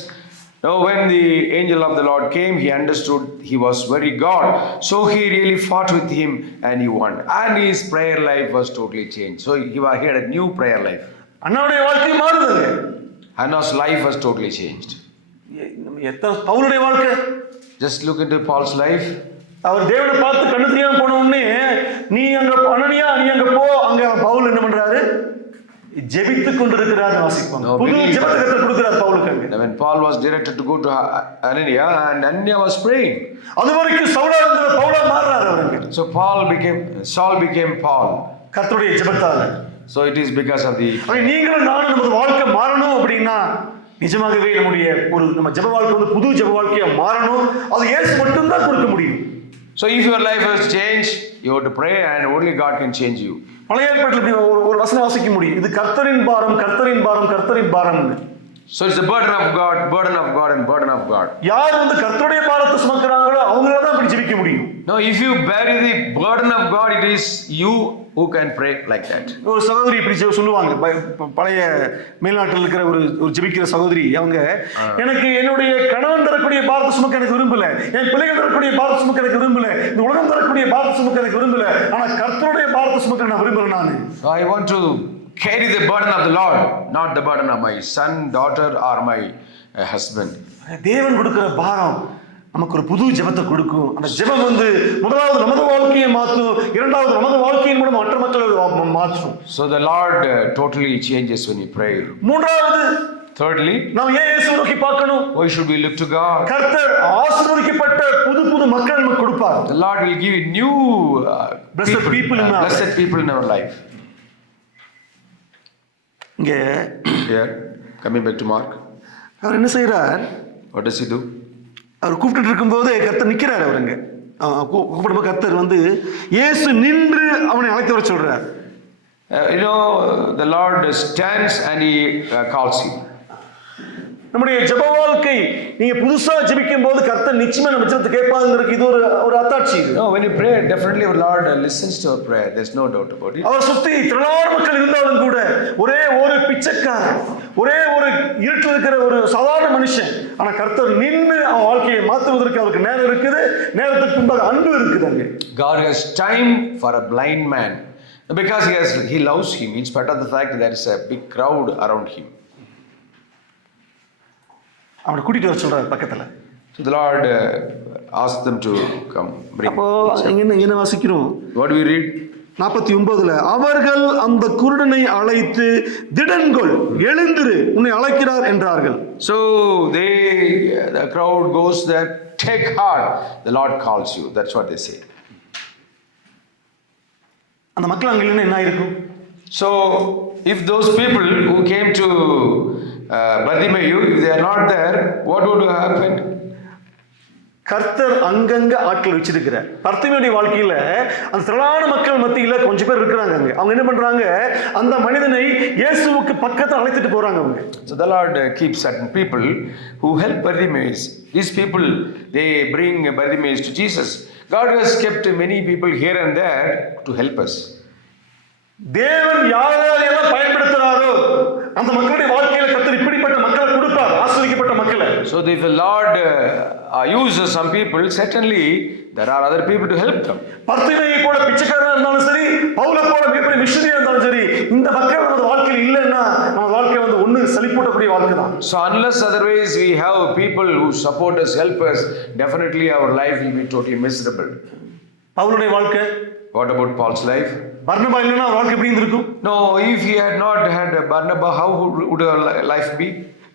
Now when the angel of the Lord came, he understood he was very God. So he really fought with him and he won. And his prayer life was totally changed. So he had a new prayer life. அண்ணாவுடைய வாழ்க்கை மாறுதுங்க. Anna's life was totally changed. பவுலுடைய வாழ்க்கை, just look into Paul's life. அவர் தேவனை பார்த்து கண்ணு தெரியாம போன உடனே நீ அங்க அனனியா, நீ அங்க போ. அங்க பவுல் என்ன பண்றாரு, ஜெபித்துக் கொண்டிருக்கிறார். வாசிப்போம், புது ஜெபத்தை கர்த்தர் கொடுக்கிறார் பவுலுக்கு. When Paul was directed to go to Anania and Anania was praying, அது வரைக்கும் சவுலா இருந்த பவுலா மாறுறாரு அவருக்கு. So Saul became Paul. கர்த்தருடைய ஜெபத்தால. So it is because of the நீங்களும் நானும் நமது வாழ்க்கை மாறணும் அப்படின்னா நிஜமாகவே நம்முடைய ஒரு நம்ம ஜெப வாழ்க்கை வந்து புது ஜெப வாழ்க்கையா மாறணும். அது இயேசு மட்டும் தான் கொடுக்க முடியும். So if your life has changed, you have to pray and only God can change you. பழைய ஏற்பாட்டில் ஒரு வசனம் வாசிக்க முடியும், இது கர்த்தரின் பாரம், கர்த்தரின் பாரம், கர்த்தரின் பாரம். So it's the burden of God and burden of God. யார் வந்து கர்த்தருடைய பாரத்தை சுமக்குறாங்களோ அவங்களால தான் அப்படி ஜெபிக்க முடியும். No, if you bear the burden of God, it is you who can pray like that. ஒரு சகோதரி இப்படி சொல்லுவாங்க, பழைய மேல்நாட்டில் இருக்கிற ஒரு ஜெபிக்கிற சகோதரி. அவங்க எனக்கு என்னுடைய கணவன் தரக்கூடிய பாரத்தை சுமக்க எனக்கு விரும்பல, என் பிள்ளைகள் தரக்கூடிய பாரத்தை சுமக்க எனக்கு விரும்பல, இந்த உலகம் தரக்கூடிய பாரத்தை சுமக்க எனக்கு விரும்பல, ஆனா கர்த்தருடைய பாரத்தை சுமக்க நான் விரும்புறேன். நான் I want to carry the burden of the Lord, not the burden of my son, daughter or my husband. தேவன் கொடுக்கிற பாரம் நமக்கு ஒரு புது ஜெபத்தை கொடுக்கும். அந்த ஜெபம் வந்து முதலாவது நமது வாழ்க்கையை மாற்றும், இரண்டாவது நமது வாழ்க்கையின் மூலம் மற்ற மக்களை மாற்றும். So the Lord totally changes when you pray. மூன்றாவது, thirdly, நாம் ஏன் இயேசுவை நோக்கி பார்க்கணும்? why should we look to God? கர்த்தர் ஆசீர்வதிக்கப்பட்ட புது மக்கள் நமக்கு கொடுப்பார். The Lord will give you new blessed people in our life. இங்க here coming back to Mark, அவர் என்ன செய்றார்? what does he do? அவர் கூப்பிட்டு இருக்கும்போது கர்த்தர் நிக்கிறார். அவருங்க கூப்பிடும்போது கர்த்தர் வந்து இயேசு நின்று அவனை அழைத்து வர சொல்றார். The Lord stands and he calls him. நம்முடைய ஜெப வாழ்க்கை நீங்க புதுசா ஜெபிக்கும் போது கர்த்தர் நிச்சயமா நம்ம ஜெபத்தை கேட்பாருங்கிறதுக்கு இது ஒரு அத்தாட்சி. No, when you pray, definitely our Lord listens to our prayer. There's no doubt about it. அவர் சுத்தி திரளான மக்கள் இருந்தாலும் கூட ஒரே ஒரு பிச்சைக்காரன், ஒரே ஒரு இருட்டில் இருக்கிற ஒரு சாதாரண மனுஷன், ஆனா கர்த்தர் நின்று அவன் வாழ்க்கையை மாற்றுவதற்கு அவருக்கு நேரம் இருக்குது. நேரத்துக்கு பின்பாக அன்பு இருக்குது. அங்கே God has time for a blind man because he loves him in spite of the fact that there is a big crowd around him. அவனை கூட்டிட்டு வர சொல்றாரு பக்கத்துல. So the Lord asked them to come. Bring. அப்போ இங்க வாசிக்கிறோம். What do we read? 49 அவர்கள் அந்த குருடனை அழைத்து திடன்கொள் எழுந்திரு உன்னை அழைக்கிறார் என்றார்கள். So the crowd goes there, take heart, the Lord calls you. That's what they say. அந்த மக்கள் அங்க இல்லைன்னா என்ன இருக்கும்? So if those people who came to Bartimaeus, if they are not there, what would have happened? கர்த்தர் அங்கங்க ஆட்கள் வச்சிருக்கிறார். பர்த்திமேயுடைய வாழ்க்கையில அந்த திரளான மக்கள் மத்தியில கொஞ்சம் பேர் இருக்கிறாங்க அங்க. அவங்க என்ன பண்றாங்க? அந்த மனிதனை இயேசுவுக்கு பக்கத்துல அழைத்துட்டு போறாங்க அவங்க. So the Lord keeps certain people who help Bartimaeus. These people, they bring Bartimaeus to Jesus. God has kept many people here and there to help us. தேவன் யாரெல்லாம் பயன்படுத்துறாரோ அந்த மக்களுடைய வாழ்க்கையில கர்த்தர் இப்படிப்பட்ட மக்களை கொடுப்பார், ஆசீர்வதிக்கப்பட்ட மக்களை. So if the Lord uses some people, certainly there are other people to help them. பர்த்திமேயை போல பிச்சைக்காரனா இருந்தாலும் சரி, பவுலை போல மிகப்பெரிய மிஷனரியா இருந்தாலும் சரி, இந்த மக்கள் நம்ம வாழ்க்கையில் இல்லைன்னா நம்ம வாழ்க்கை ஒண்ணு சலிப்பூட்டக்கூடிய வாழ்க்கை தான். So unless otherwise we have people who support us, help us, definitely our life will be totally miserable. பவுலுடைய வாழ்க்கை. What about Paul's life? பர்னபா இல்லைன்னா வாழ்க்கை எப்படி இருந்திருக்கும்? No, if he had not had Barnabas, how would our life be?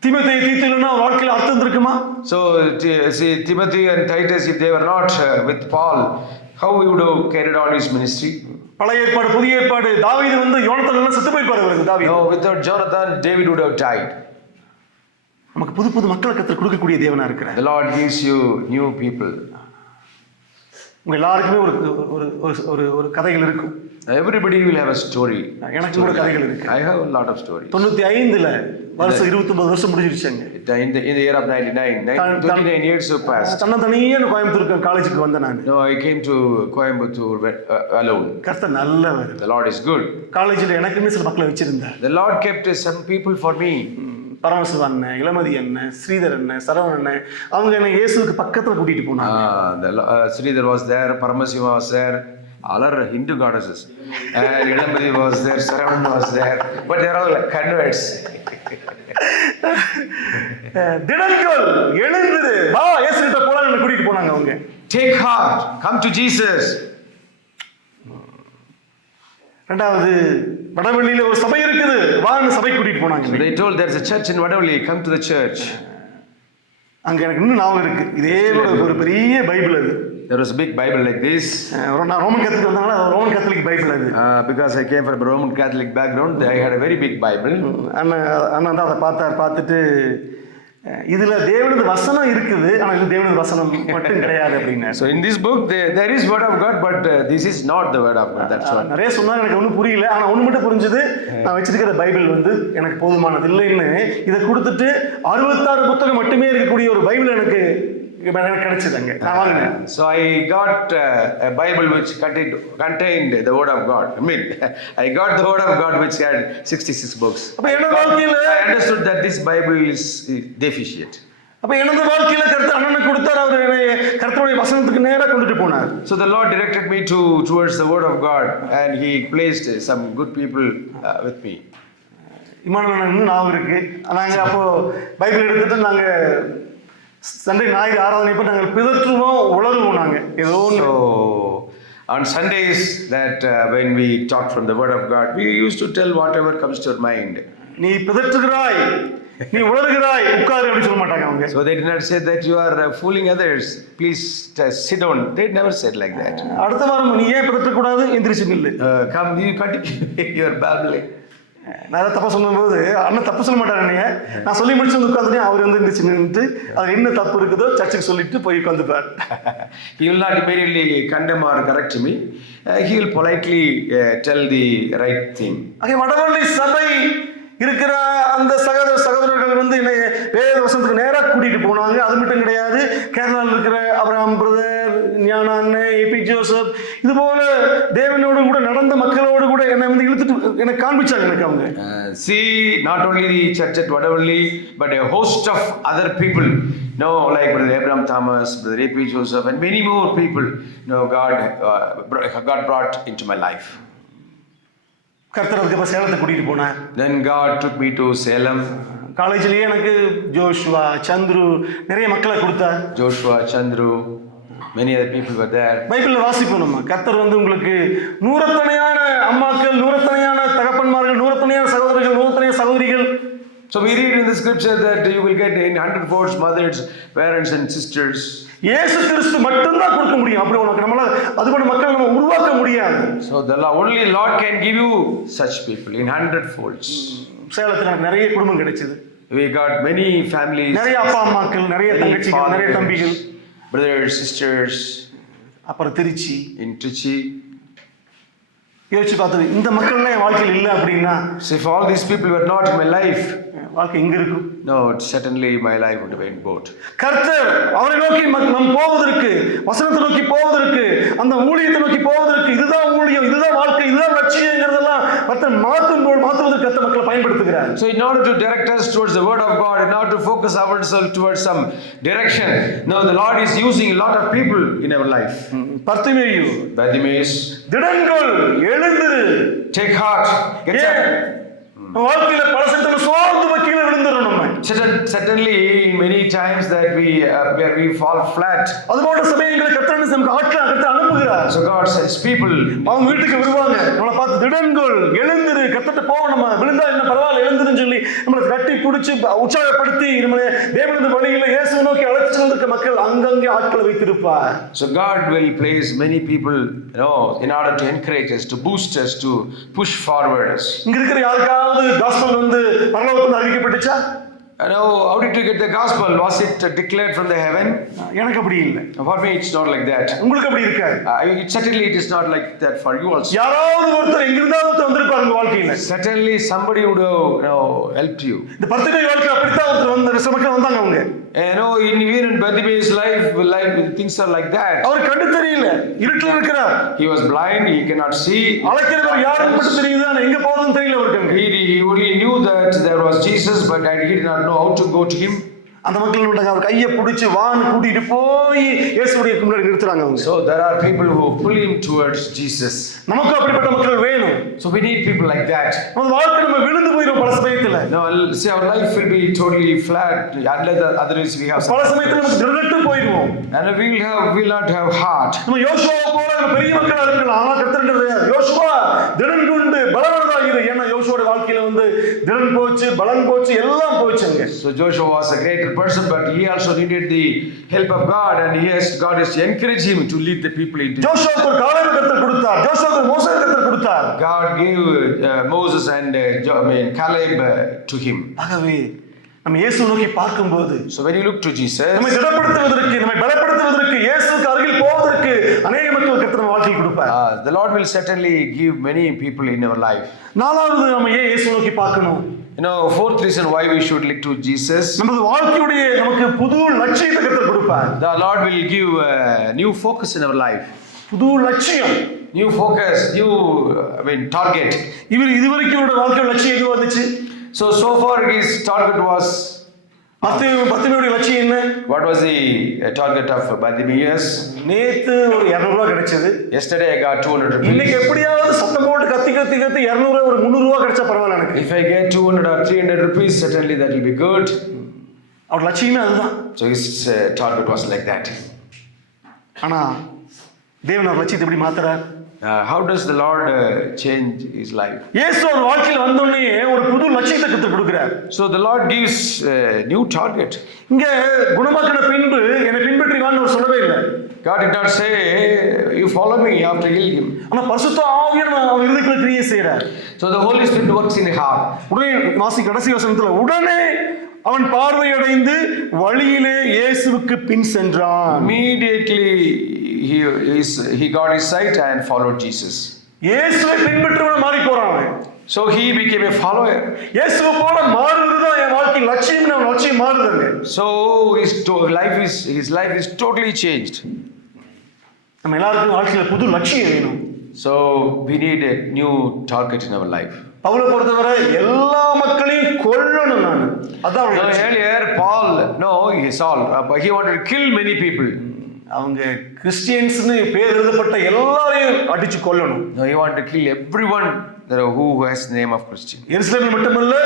தீமோத்தேயு தீத்து இல்லைன்னா வாழ்க்கையில அர்த்தம் இருந்திருக்குமா? So see, Timothy and Titus, if they were not with Paul, how he would have carried on his ministry? பழைய ஏற்பாடு புதிய ஏற்பாடு தாவீது யோனத்தான் எல்லாம் செத்து போயிருப்பாரு அவருக்கு. தாவீது. No, without Jonathan, David would have died. நமக்கு புது புது மக்களை கர்த்தர் கொடுக்கக்கூடிய தேவனா இருக்கிறார். The Lord gives you new people. உங்க எல்லாருக்குமே ஒரு ஒரு கதைகள் இருக்கும். Everybody will have a story. எனக்கு கூட கதைகள் இருக்கு. I have a lot of stories. 95ல வருஷம் 29 வருஷம் முடிஞ்சிருச்சாங்க. In the year of 29 years have passed. தனியே கோயம்புத்தூருக்கு காலேஜுக்கு வந்தேன் நான். No, I came to Coimbatore alone. கர்த்தர் நல்லவர். The Lord is good. காலேஜில் எனக்குன்னு சில மக்களை வச்சிருந்தார். The Lord kept some people for me. Paramasiva அண்ணன், இளமதி அண்ணன், ஸ்ரீதர் அண்ணன், சரவணன் அண்ணன், அவங்க என்ன இயேசுக்கு பக்கத்துல கூட்டிட்டு போனாங்க. Sridhar was there, Paramasiva was there, all are Hindu goddesses. And Ilamadi was there, Saravanan was there, but they are all converts. திடன்கள் எழுந்திரு வா இயேசுகிட்ட போலாம் என்ன கூட்டிட்டு போனாங்க அவங்க. Take heart, come to Jesus. ரெண்டாவது வடவள்ளியில ஒரு சபை இருக்குது வான்னு சபை கூட்டிட்டு போனாங்க. So they told there's a church in Vadavalli, come to the church. அங்க எனக்கு இன்னும் ஞாபகம் இருக்கு. இதே ஒரு பெரிய பைபிள் அது. There was a big Bible like this. நான் ரோமன் கேத்தலிக் வந்தனால ரோமன் கேத்தலிக் பைபிள் அது. Because I came from a Roman Catholic background, I had a very big Bible. அண்ணன் தான் அதை பார்த்துட்டு இதுல தேவனது வசனம் இருக்குது, ஆனா இது தேவனது வசனம் மட்டும் கிடையாது அப்படின்னு. So in this book there is word of God, but this is not the word of God. That's what. நிறைய சொன்னாங்க, எனக்கு ஒன்றும் புரியல. ஆனா ஒன்று மட்டும் புரிஞ்சுது, நான் வச்சிருக்கிற பைபிள் எனக்கு போதுமானது இல்லைன்னு இதை கொடுத்துட்டு 66 புத்தகம் மட்டுமே இருக்கக்கூடிய ஒரு பைபிள் எனக்கு கிடைச்சதுங்க. நான் வாங்கினேன். So I got a Bible which contained the word of God. I mean, I got the word of God which had 66 books. அப்ப என்னோட வாழ்க்கையில I understood that this Bible is deficient. அப்ப என்னோட வாழ்க்கையில கர்த்தர் அண்ணனுக்கு கொடுத்தார், அவர் கர்த்தருடைய வசனத்துக்கு நேரா கொண்டுட்டு போனார். So the Lord directed me towards the word of God, and he placed some good people with me. Emmanuel இன்னும் ஞாபகம் இருக்கு. நாங்க அப்போ பைபிள் எடுத்துட்டு நாங்க சண்டே ஞாயிறு ஆராதனைப்போ நாங்கள் பிதற்றுவோம் உளறுவோம். நாங்கள் ஏதோ So on Sundays that when we talk from the word of God, we used to tell whatever comes to our mind. நீ பிதற்றுகிறாய், நீ உளறுகிறாய், உட்காரு அப்படின்னு சொல்ல மாட்டாங்க அவங்க. So they did not say that you are fooling others, please sit down. They never said like that. அடுத்த வாரம் நீ ஏன் பிதற்றக்கூடாது, எந்திரிச்சு நில்லு. Come, you continue your babbling. நான் அதை தப்பா சொல்லும்போது அண்ணன் தப்பு சொல்ல மாட்டாரு. என்னைய நான் சொல்லி முடிச்சு வந்து உட்காந்துட்டு அவர் எந்திரிச்சு நின்றுட்டு அது என்ன தப்பு இருக்குதோ சர்ச்சுக்கு சொல்லிட்டு போய் உட்காந்துப்பார். He will not immediately condemn or correct me. He will politely tell the right thing. அங்கே வடவள்ளி சபை இருக்கிற அந்த சகோதரர்கள் என்னை வேத வசனத்துக்கு நேராக கூட்டிட்டு போனாங்க. அது மட்டும் கிடையாது, கேரளாவில் இருக்கிற அப்ரஹாம் பிரதர், ஞான அண்ணன், ஏபி ஜோசப், இது போல தேவனோடு கூட நடந்த மக்களோடு கூட என்னை இழுத்துட்டு எனக்கு காண்பிச்சாங்க. எனக்கு அவங்க see not only the church at Vadavalli, but a host of other people, like Brother Abraham Thomas, Brother A.P. Joseph, and many more people, God brought into my life. கர்த்தர் அதுக்கு சேலத்தை கூட்டிட்டு போனார். Then God took me to Salem. காலேஜ்லயே எனக்கு ஜோஷுவா, சந்துரு நிறைய மக்களை கொடுத்தார். Joshua, Chandru, many other people were there. பைபிள்ல வாசிப்போம் நம்ம, கர்த்தர் வந்து உங்களுக்கு நூறத்தனையான அம்மாக்கள், நூறத்தனையான தகப்பன்மார்கள், நூறத்தனையான சகோதரர்கள், நூறத்தனையான சகோதரிகள். So we read in the scripture that you will get in 100 mothers, parents and sisters. இயேசு கிறிஸ்து மட்டும்தான் கொடுக்க முடியும். அப்படி உனக்கு நம்மளால அது போல மக்கள் நம்ம உருவாக்க முடியாது. So the only Lord can give you such people in 100 சேலத்துல எனக்கு நிறைய குடும்பம் கிடைச்சது. We got many families, நிறைய அப்பா அம்மாக்கள், நிறைய many தங்கச்சிகள், நிறைய தம்பிகள். fathers, brothers, sisters அப்புறம் திருச்சி in Trichy. யோசிச்சு பார்த்தது, இந்த மக்கள்லாம் என் வாழ்க்கையில் இல்லை அப்படின்னா So if all these people were not in my life, வாழ்க்கை இங்க இருக்கும். no, certainly my life would have been bored. கர்த்தர் அவரை நோக்கி நாம் போவதற்கு, வசனத்தை நோக்கி போவதற்கு, அந்த ஊழியத்தை நோக்கி போவதற்கு, இதுதான் ஊழியம், இதுதான் வாழ்க்கை, இதுதான் லட்சியங்கிறதெல்லாம் கர்த்தர் மாற்றுவதற்கு கர்த்தர் மக்களை பயன்படுத்துகிறார். So in order to direct us towards the word of God, in order to focus ourselves towards some direction, now the Lord is using a lot of people in our life. Bartimaeus, Bartimaeus, திடன்கொள், எழுந்திரு. take heart, get up. வாழ்க்கையில பல சத்தம் சோர்ந்து கீழே விழுந்துரும் நம்ம. Certainly many times that we fall flat. அதுபோன்ற சமயங்களில் கர்த்தர் நமக்கு ஆட்களை கர்த்தர் அனுப்புகிறார். So God sends people. அவங்க வீட்டுக்கு வருவாங்க, நம்மளை பார்த்து திடன்கொள், எழுந்திரு, கர்த்தர்ட்ட போவோம், நம்ம விழுந்தா என்ன பரவாயில்ல, எழுந்துருன்னு சொல்லி நம்மளை கட்டி பிடிச்சி உற்சாகப்படுத்தி நம்மளை தேவனது வழியில இயேசுவை நோக்கி அழைத்து செல்வதற்கு மக்கள் அங்கங்கே ஆட்களை வைத்திருப்பார். So God will place many people, in order to encourage us, to boost us, to push forward us. இங்க இருக்கிற யாருக்காவது காஸ்பல் வந்து பரலோகத்துல அறிவிக்கப்பட்டுச்சா? How did you get the gospel? Was it declared from the heaven? எனக்கு அப்படி இல்லை. For me, it's not like that. உங்களுக்கு அப்படி இருக்காது. Certainly, it is not like that for you also. யாராவது ஒருத்தர் எங்கிருந்தாவது வந்திருப்பாங்க உங்க வாழ்க்கையில. Certainly, somebody would have helped you. இந்த பர்த்திமேயு வாழ்க்கையில அப்படித்தான் ஒருத்தர் வந்து மக்கள் வந்தாங்க அவங்க. Even in Bartimaeus' life, things are like that. அவர் கண்டு தெரியல, இருட்டில் இருக்கிறார். He was blind, he cannot see. அழைக்கிறவர் யாருன்னு மட்டும் தெரியுது, ஆனா எங்க போறதுன்னு தெரியல அவருக்கு. He only knew that there was Jesus, but he did not know how to go to him. அந்த மக்கள் அவர் கையை பிடிச்சு வான்னு கூட்டிட்டு போய் இயேசுவுடைய முன்னாடி நிறுத்துறாங்க அவங்க. So there are people who pull him towards Jesus. நமக்கு அப்படிப்பட்ட மக்கள் வேணும். So we need people like that. நம்ம வாழ்க்கை நம்ம விழுந்து போயிடும் பல சமயத்துல. No, see, our life will be totally flat unless otherwise we have. பல சமயத்துல நம்ம திடட்டு போயிடுவோம். And we will not have heart. நம்ம யோசுவா போல நம்ம பெரிய மக்களா இருக்கலாம், ஆனா கர்த்தர்ன்றது யோசுவா திடன் கொண்டு பலவனதா இரு. ஏன்னா யோசுவோட வாழ்க்கையில வந்து திடன் போச்சு, பலன் போச்சு, எல்லாம் போச்சுங்க. So Joshua was a greater person, but he also needed the help of God, and God has encouraged him to lead the people into. ஜோஷுவாவுக்கு ஒரு காலேபை கர்த்தர் கொடுத்தார், ஜோஷுவாவுக்கு மோசே கர்த்தர் கொடுத்தார். God gave Moses and Caleb to him. ஆகவே நம்ம இயேசு நோக்கி பார்க்கும்போது, So when you look to Jesus, நம்மை திடப்படுத்துவதற்கு, நம்மை பலப்படுத்துவதற்கு, இயேசுவுக்கு அருகில் போவதற்கு அநேக மக்கள் கர்த்தர் நம்ம வாழ்க்கையில் கொடுப்பார். The Lord will certainly give many people in our life. நாலாவது நம்ம ஏன் இயேசு நோக்கி பார்க்கணும்? Fourth reason why we should look to Jesus. நமது வாழ்க்கையுடைய நமக்கு புது லட்சியத்தை கர்த்தர் கொடுப்பார். The Lord will give a new focus in our life. புது லட்சியம், New focus, target. இதுவரைக்கும் வாழ்க்கையோட லட்சியம் எது வந்துச்சு? So far his target was. பர்த்திமேயுடைய லட்சியம் என்ன? What was the target of Bartimaeus? நேத்து ஒரு 200 ரூபாய் கிடைச்சது. Yesterday I got 200 rupees. இன்னைக்கு எப்படியாவது சத்தம் போட்டு கத்தி 200 ஒரு 300 ரூபாய் கிடைச்சா பரவாயில்ல எனக்கு. If I get 200 or 300 rupees, certainly that will be good. அவர் லட்சியமே அதுதான். So his target was like that. ஆனா தேவன் அவர் லட்சியத்தை எப்படி மாத்துறார்? How does the Lord change his life? இயேசு அவர் வாழ்க்கையில் வந்தோடனே ஒரு புது லட்சியத்தை கர்த்தர் கொடுக்கிறார். So the Lord gives a new target. இங்க குணமாக்கின பின்பு என்னை பின்பற்றி வான்னு அவர் சொல்லவே இல்லை. God did not say you follow me after healing him. ஆனா பரிசுத்த ஆவியானவர் அவன் இருதயத்துல கிரியை செய்றார். So the Holy Spirit works in the heart. உடனே கடைசி வசனத்துல உடனே அவன் பார்வையடைந்து வழியிலே இயேசுவுக்கு பின் சென்றான். Immediately he got his sight and followed Jesus. இயேசுவை பின்பற்றவன் மாறி போறான். So he became a follower. இயேசுவை போல மாறுவதுதான் என் வாழ்க்கை லட்சியம். நம்ம லட்சியம் மாறுதுங்க. So his life is totally changed. நம்ம எல்லாருக்கும் வாழ்க்கையில புது லட்சியம் வேணும். So we need a new target in our life. பவுலை பொறுத்தவரை எல்லா மக்களையும் கொல்லணும் நான். அதான் earlier Paul, he wanted to kill many people. அவங்க கிறிஸ்டியன்ஸ்னு பேர் எழுதப்பட்ட எல்லாரையும் அடிச்சு கொல்லணும். No, he wanted to kill everyone who has the name of Christian. எருசலேமில் மட்டுமல்ல,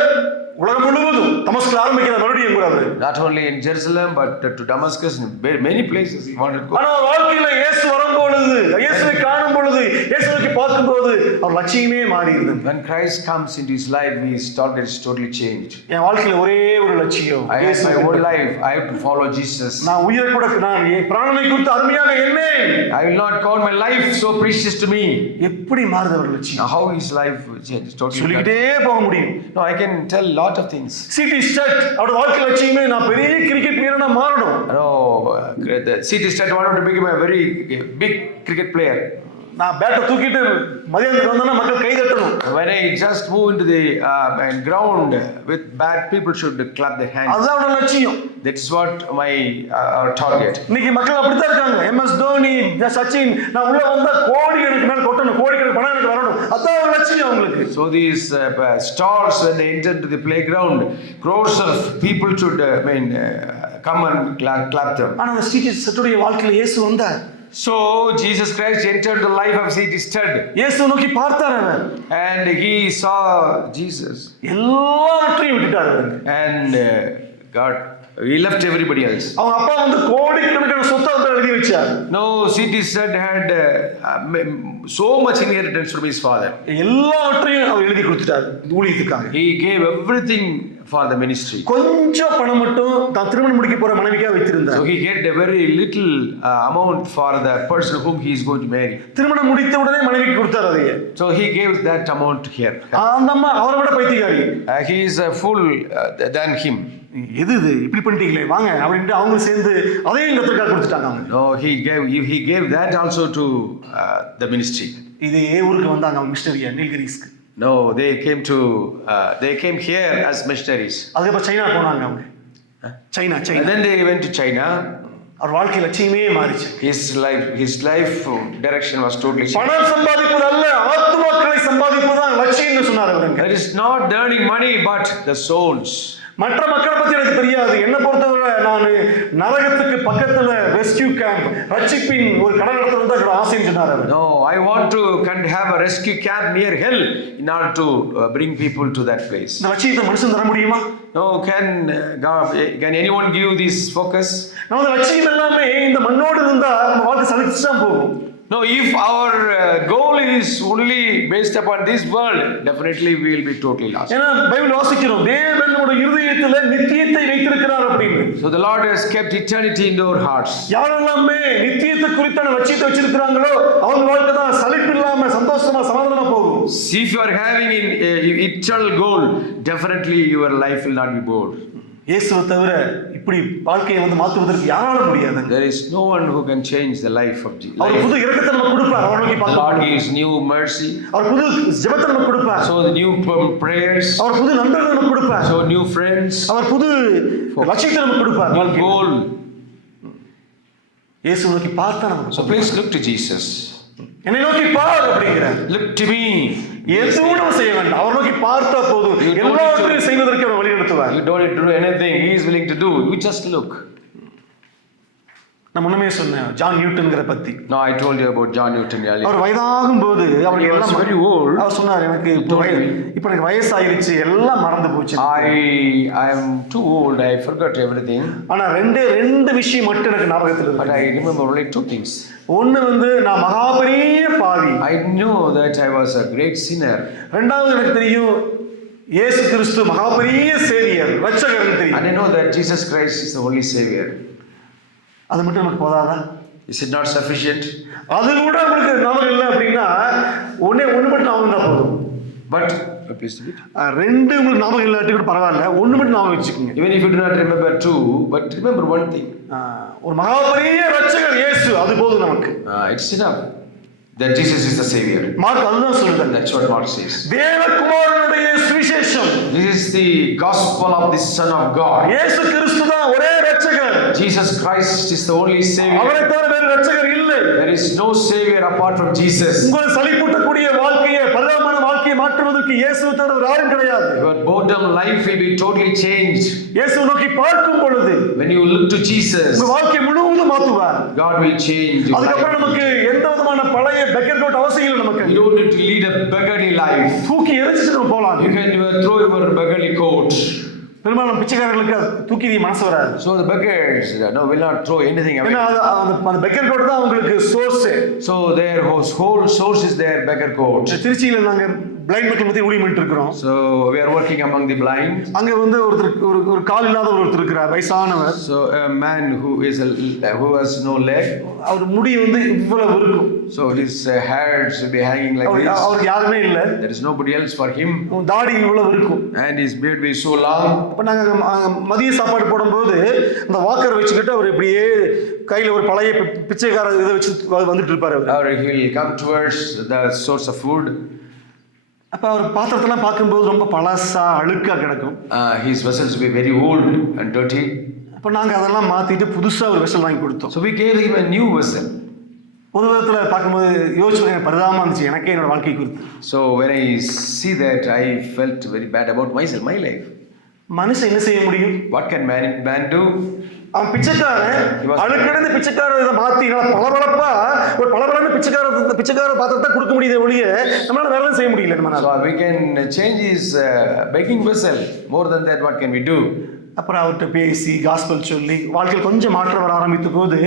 உலகம் முழுவதும் தமஸ்குல ஆரம்பிக்கிற மறுபடியும் என்கிறாரு. Not only in Jerusalem but to Damascus and many places he wanted to go. ஆனா வாழ்க்கையில இயேசு வரும்பொழுது, இயேசுவை காணும் பொழுது, இயேசுவை பார்க்கும்போது அவர் லட்சியமே மாறிடுது. When Christ comes into his life, his target is totally changed. என் வாழ்க்கையில ஒரே ஒரு லட்சியம், I have my whole life, I have to follow Jesus. நான் உயிரை கூட நான் என் பிராணனை குறித்து அருமையாக எண்ணேன். I will not count my life so precious to me. எப்படி மாறுது அவர் லட்சியம்? Now, how his life changed totally. சொல்லிக்கிட்டே போக முடியும். No, I can tell lot of things. City stud அவரோட வாழ்க்கை லட்சியமே நான் பெரிய கிரிக்கெட் வீரனா மாறணும். No, the city stud wanted to become a very big cricket player. நான் பேட்டை தூக்கிட்டு மதியானத்துக்கு வந்தேன்னா மக்கள் கை தட்டணும். When I just move into the ground with bat, people should clap their hands. அதுதான் அவரோட லட்சியம். That is what my our target. இன்னைக்கு மக்கள் அப்படித்தான் இருக்காங்க. MS தோனி, சச்சின், நான் உள்ள வந்தா கோடி கணக்கு மேல கொட்டணும், கோடி கணக்கு பணம் எனக்கு வரணும், அதான் ஒரு லட்சியம் அவங்களுக்கு. So these stars, when they enter to the playground, crores of people should come and clap them. ஆனா அந்த சிட்டி ஸ்டட்டுடைய வாழ்க்கையில இயேசு வந்தார். So Jesus Christ entered the life of city stud. இயேசு நோக்கி பார்த்தார் அவர். And he saw Jesus. எல்லாவற்றையும் விட்டுட்டார் அவர். And God, he left everybody else. அவங்க அப்பா வந்து கோடிக்கணக்கான சொத்தை வந்து எழுதி வச்சார். No, city stud had so much inheritance from his father. எல்லாவற்றையும் அவர் எழுதி கொடுத்துட்டார் ஊழியத்துக்காக. He gave everything for the ministry. கொஞ்சம் பணம் மட்டும் தான் திருமணம் முடிக்க போற மனைவிக்காக வைத்திருந்தார். So he get a very little amount for the person whom he is going to marry. திருமணம் முடித்த உடனே மனைவிக்கு கொடுத்தார் அதையே. So he gave that amount to her. அந்த அம்மா அவரை விட பைத்தியக்காரி. He is a fool than him. எது இது இப்படி பண்ணிட்டீங்களே வாங்க அப்படின்ட்டு அவங்க சேர்ந்து அதையும் கத்திரிக்காய் கொடுத்துட்டாங்க அவங்க. No, he gave that also to the ministry. இதே ஊருக்கு வந்தாங்க அவங்க மிஷனரியா நீல்கிரிஸ்க்கு. No, they came here as missionaries. அதுக்கப்புறம் சைனா போனாங்க அவங்க. China. And then they went to China. அவர் வாழ்க்கை லட்சியமே மாறிச்சு. His life direction was totally changed. பணம் சம்பாதிப்பது அல்ல, ஆத்துமாக்களை சம்பாதிப்பதுதான் லட்சியம்னு சொன்னார் அவருங்க. It is not earning money but the souls. மற்ற மக்களை பத்தி எனக்கு தெரியாது. என்ன பொறுத்தவரை நான் நரகத்துக்கு பக்கத்துல ரெஸ்கியூ கேம்ப் ரட்சிப்பின் ஒரு கடல் நடத்துறது தான் என்னோட ஆசைன்னு சொன்னார் அவர். No, I want to have a rescue camp near hell in order to bring people to that place. இந்த லட்சியத்தை மனுஷன் தர முடியுமா? No, can anyone give this focus? நமது லட்சியம் எல்லாமே இந்த மண்ணோடு இருந்தா நம்ம வாழ்க்கை சலிச்சு தான் போகும். No, if our goal is only based upon this world, definitely we will be totally lost. ஏன்னா பைபிள் வாசிக்கிறோம் தேவன் நம்முடைய இருதயத்துல நித்தியத்தை வைத்திருக்கிறார் அப்படின்னு. So the Lord has kept eternity in our hearts. யாரெல்லாமே நித்தியத்தை குறித்தான லட்சியத்தை வச்சிருக்கிறாங்களோ அவங்க வாழ்க்கை தான் சலிப்பு இல்லாம சந்தோஷமா சமாதானமா போகும். See, if you are having an eternal goal, definitely your life will not be bored. இயேசுவை தவிர இப்படி வாழ்க்கையை வந்து மாற்றுவதற்கு யாராலும் முடியாது. There is no one who can change the life of Jesus. அவர் புது இரக்கத்தை நமக்கு கொடுப்பார். அவர் நோக்கி The பார்க்க. Lord gives new mercy. அவர் புது ஜெபத்தை நமக்கு கொடுப்பார். So the new prayers. அவர் புது நண்பர்களை நமக்கு கொடுப்பார். So new friends. அவர் புது லட்சியத்தை நமக்கு கொடுப்பார். New goal. இயேசு நோக்கி பார்த்தா நமக்கு. So please look to Jesus. என்னை நோக்கி பார் அப்படிங்கிறார். Look to me. எதுவும் நம்ம செய்ய வேண்டாம். அவர் நோக்கி பார்த்தா போதும். எல்லாவற்றையும் செய்வதற்கு அவர் வழி நடத்துவார். You don't need to do anything. He is willing to do. You just look. நான் முன்னமே சொன்னேன் ஜான் நியூட்டன்ங்கற பத்தி. No, I told you about John Newton earlier. அவர் வயதாகும் போது அவருக்கு எல்லாம் very old. அவர் சொன்னார் எனக்கு இப்போ எனக்கு வயசாயிருச்சு எல்லாம் மறந்து போச்சு. I am too old. I forgot everything. ஆனா ரெண்டு விஷயம் மட்டும் எனக்கு ஞாபகத்துல இருக்கு. But I remember only two things. ஒன்னு வந்து நான் மகாபெரிய பாவி. I knew that I was a great sinner. இரண்டாவது எனக்கு தெரியும் இயேசு கிறிஸ்து மகாபெரிய சேவியர் ரட்சகர்னு தெரியும். And I know that Jesus Christ is the only savior. அது மட்டும் நமக்கு போதாதா? Is it not sufficient? அது கூட உங்களுக்கு ஞாபகம் இல்லை அப்படின்னா ஒண்ணு மட்டும் ஞாபகம் தான் போதும். But please repeat. ரெண்டு உங்களுக்கு ஞாபகம் இல்லாட்டி கூட பரவாயில்ல, ஒண்ணு மட்டும் ஞாபகம் வச்சுக்கோங்க. Even if you do not remember two, but remember one thing. ஒரு மகாபெரிய ரட்சகர் இயேசு அது போதும் நமக்கு. It's enough that Jesus is the savior. Mark அதுதான் சொல்லுது. That's what Mark says. தேவகுமாரனுடைய சுவிசேஷம். This is the gospel of the Son of God. இயேசு கிறிஸ்து தான் ஒரே ரட்சகர். Jesus Christ is the only savior. அவரை தவிர வேறு ரட்சகர் இல்லை. There is no savior apart from Jesus. உங்களை சலிப்பூட்டக்கூடிய வாழ்க்கையை பரிதாபமான வாழ்க்கையை மாற்றுவதற்கு வாழ்வதற்கு இயேசுவை தவிர வேறு யாரும் கிடையாது. Your boredom life will be totally changed. இயேசுவை நோக்கி பார்க்கும் பொழுது When you look to Jesus, உங்க வாழ்க்கை முழுவதும் மாற்றுவார். God will change your அதுக்கப்புறம் life. நமக்கு எந்த விதமான பழைய பெக்கர் கோட் அவசியம் இல்லை. நமக்கு You don't need to lead a beggarly life. தூக்கி எரிஞ்சிட்டு நம்ம போலாம். You can throw your beggarly coat. பெரும்பாலும் பிச்சைக்காரர்களுக்கு தூக்கி மனசு வராது. So the beggars will not throw anything away. ஏன்னா அந்த பெக்கர் கோட் தான் அவங்களுக்கு source. So their whole source is their beggar coat. திருச்சியில நாங்க பிளைண்ட் மக்கள் பத்தி ஊழியம் பண்ணிட்டு இருக்கிறோம். So we are working among the blind. அங்க வந்து ஒரு கால் இல்லாத ஒருத்தர் இருக்கிறார், வயசானவர். So a man who has no leg. அவர் முடி வந்து இவ்வளவு இருக்கும். So his hairs will be hanging like this. அவருக்கு யாருமே இல்ல. There is nobody else for him. தாடி இவ்வளவு இருக்கும். And his beard will be so long. அப்ப நாங்க மதிய சாப்பாடு போடும்போது அந்த வாக்கர் வச்சுக்கிட்டு அவர் இப்படியே கையில ஒரு பழைய பிச்சைக்கார இதை வச்சு வந்துட்டு இருப்பாரு. Or he will come towards the source of food. அப்ப அவர் பாத்திரத்தெல்லாம் பார்க்கும்போது ரொம்ப பழசா அழுக்கா கிடக்கும். His vessels will be very old and dirty. அப்ப நாங்க அதெல்லாம் மாத்திட்டு புதுசா ஒரு வெசல் வாங்கி கொடுத்தோம். So we gave him a new vessel. ஒரு விதத்துல பார்க்கும்போது யோசிச்சு பரிதாபமா இருந்துச்சு எனக்கே என்னோட வாழ்க்கை குறித்து. So when I see that, I felt very bad about myself, my life. மனுஷன் என்ன செய்ய முடியும்? What can man do? அவன் பிச்சைக்காரன், அழுக்கடைந்த பிச்சைக்காரர் இதை மாத்தி பளபளப்பா ஒரு பளபளன்னு பிச்சைக்கார பாத்திரத்தை கொடுக்க முடியுது ஒழிய நம்மளால வேலை செய்ய முடியல. நம்ம So we can change his begging vessel. More than that, what can we do? அப்புறம் அவர்கிட்ட பேசி காஸ்பல் சொல்லி வாழ்க்கையில் கொஞ்சம் மாற்றம் வர ஆரம்பித்த போது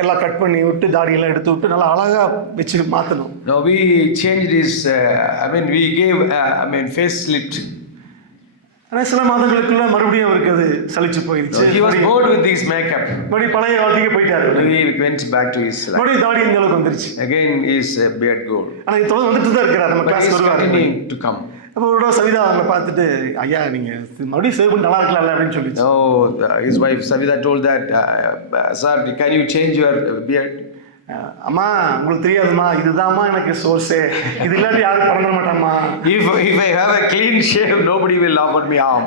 எல்லாம் கட் பண்ணி விட்டு தாடியெல்லாம் எடுத்து விட்டு நல்லா அழகா வச்சு மாற்றணும். No, we changed his. We gave. Facelift. ஆனால் சில மாதங்களுக்குள்ள மறுபடியும் அவருக்கு அது சலிச்சு போயிடுச்சு. He was bored with his makeup. மறுபடியும் பழைய வாழ்க்கைக்கு போயிட்டாரு. He went back to his life. மறுபடியும் தாடி இந்த அளவுக்கு வந்துருச்சு. Again, his beard gold. ஆனால் இது தொடர்ந்து வந்துட்டு தான் இருக்கிறார். நம்ம கிளாஸ் வருவார். Continuing to come. அப்போ ஒரு சவிதா அவங்களை பார்த்துட்டு ஐயா நீங்க மறுபடியும் சேவ் பண்ணி நல்லா இருக்கலாம்ல அப்படின்னு சொல்லி. His wife Savita told that, sir, can you change your beard? அம்மா உங்களுக்கு தெரியாதுமா இதுதான்மா எனக்கு சோர்ஸே, இது இல்லாட்டி யாரும் பண்ண மாட்டாம்மா. If I have a clean shave, nobody will laugh at me harm.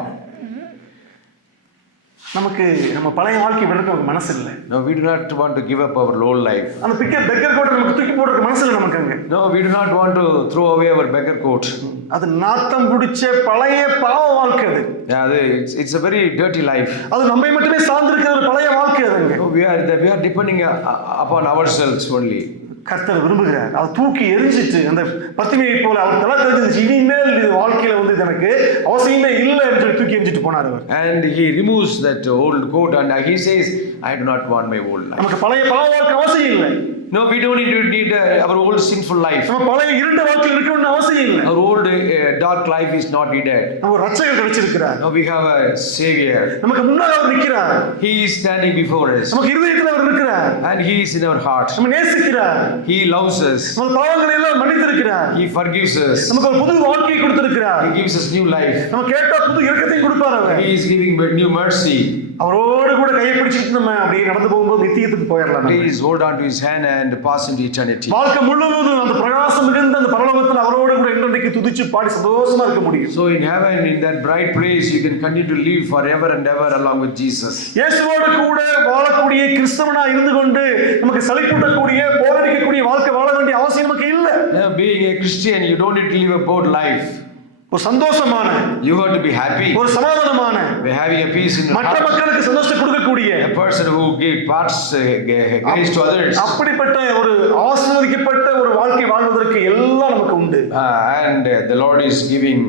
நமக்கு நம்ம பழைய வாழ்க்கை விடுறதுக்கு நமக்கு மனசு இல்லை. No, we do not want to give up our old life. அந்த பெக்கர் கோட்டை நமக்கு தூக்கி போடுறதுக்கு மனசு இல்லை நமக்கு அங்க. No, we do not want to throw away our beggar coat. அது நாத்தம் பிடிச்ச பழைய பாவ வாழ்க்கை அது. Yeah, it's a very dirty life. அது நம்மை மட்டுமே சார்ந்திருக்கிற ஒரு பழைய வாழ்க்கை அதுங்க. No, we are depending upon ourselves only. கர்த்தர் விரும்புகிறார் அதை தூக்கி எரிஞ்சிட்டு அந்த பத்திமையை போல அவர் தலை தெரிஞ்சிச்சு இனிமேல் இது வாழ்க்கையில வந்து எனக்கு அவசியமே இல்லை என்று சொல்லி தூக்கி எரிஞ்சிட்டு போனார் அவர். And he removes that old coat and he says, I do not want my old life. நமக்கு பழைய பாவ வாழ்க்கை அவசியம் இல்லை. No, we don't need our old sinful life. நம்ம பழைய இருண்ட வாழ்க்கையில் இருக்கணும்னு அவசியம் இல்லை. Our old dark life is not needed. நம்ம ரட்சகர் கிடைச்சிருக்கிறார். Now we have a savior. நமக்கு முன்னாடி அவர் நிற்கிறார். He is standing before us. நமக்கு இதயத்தில் அவர் இருக்கிறார். And he is in our heart. நம்ம நேசிக்கிறார். He loves us. நம்ம பாவங்களை எல்லாம் மன்னித்திருக்கிறார். He forgives us. நமக்கு ஒரு புது வாழ்க்கையை கொடுத்திருக்கிறார். He gives us new life. நம்ம கேட்டா புது இரக்கத்தையும் கொடுப்பார் அவர். He is giving new mercy. அவரோடு கூட கையை பிடிச்சிட்டு நம்ம அப்படியே நடந்து போகும்போது நித்தியத்துக்கு போயிடலாம். Please hold on to his hand and pass into eternity. வாழ்க்கை முழுவதும் அந்த பிரகாசம் மிகுந்த அந்த பரலோகத்தில் அவரோடு கூட இன்றைக்கு துதிச்சு பாடி சந்தோஷமா இருக்க முடியும். So in heaven, in that bright place, you can continue to live forever and ever along with Jesus. இயேசுவோடு கூட வாழக்கூடிய கிறிஸ்தவனா இருந்து கொண்டு நமக்கு சலிப்பூட்டக்கூடிய போரடிக்கக்கூடிய வாழ்க்கை வாழ வேண்டிய அவசியம் நமக்கு இல்லை. Being a Christian, you don't need to live a bored life. ஒரு சந்தோஷமான, you have to be happy. ஒரு சமாதானமான, by having a peace in your மற்ற heart. மக்களுக்கு சந்தோஷத்தை கொடுக்கக்கூடிய a person who gives parts grace to others. அப்படிப்பட்ட ஒரு ஆசீர்வதிக்கப்பட்ட ஒரு வாழ்க்கை வாழ்வதற்கு எல்லாம் நமக்கு உண்டு. And the Lord is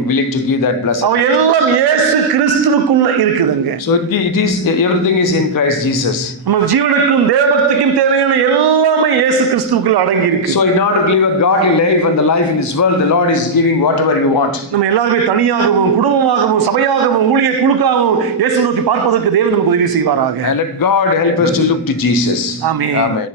willing to give that blessing. அவ எல்லாம் இயேசு கிறிஸ்துவுக்குள்ள இருக்குதுங்க. So it is everything is in Christ Jesus. நம்ம ஜீவனுக்கும் தேவபக்திக்கும் தேவையான எல்லாமே இயேசு கிறிஸ்துவுக்குள்ள அடங்கி இருக்கு. So in order to live a godly life and the life in this world, the Lord is giving whatever you want. நம்ம எல்லாருமே தனியாகவும் குடும்பமாகவும் சபையாகவும் ஊழிய குழுக்காகவும் இயேசு நோக்கி பார்ப்பதற்கு தேவன் நமக்கு உதவி செய்வாராக. And let God help us to look to Jesus. Amen. Amen.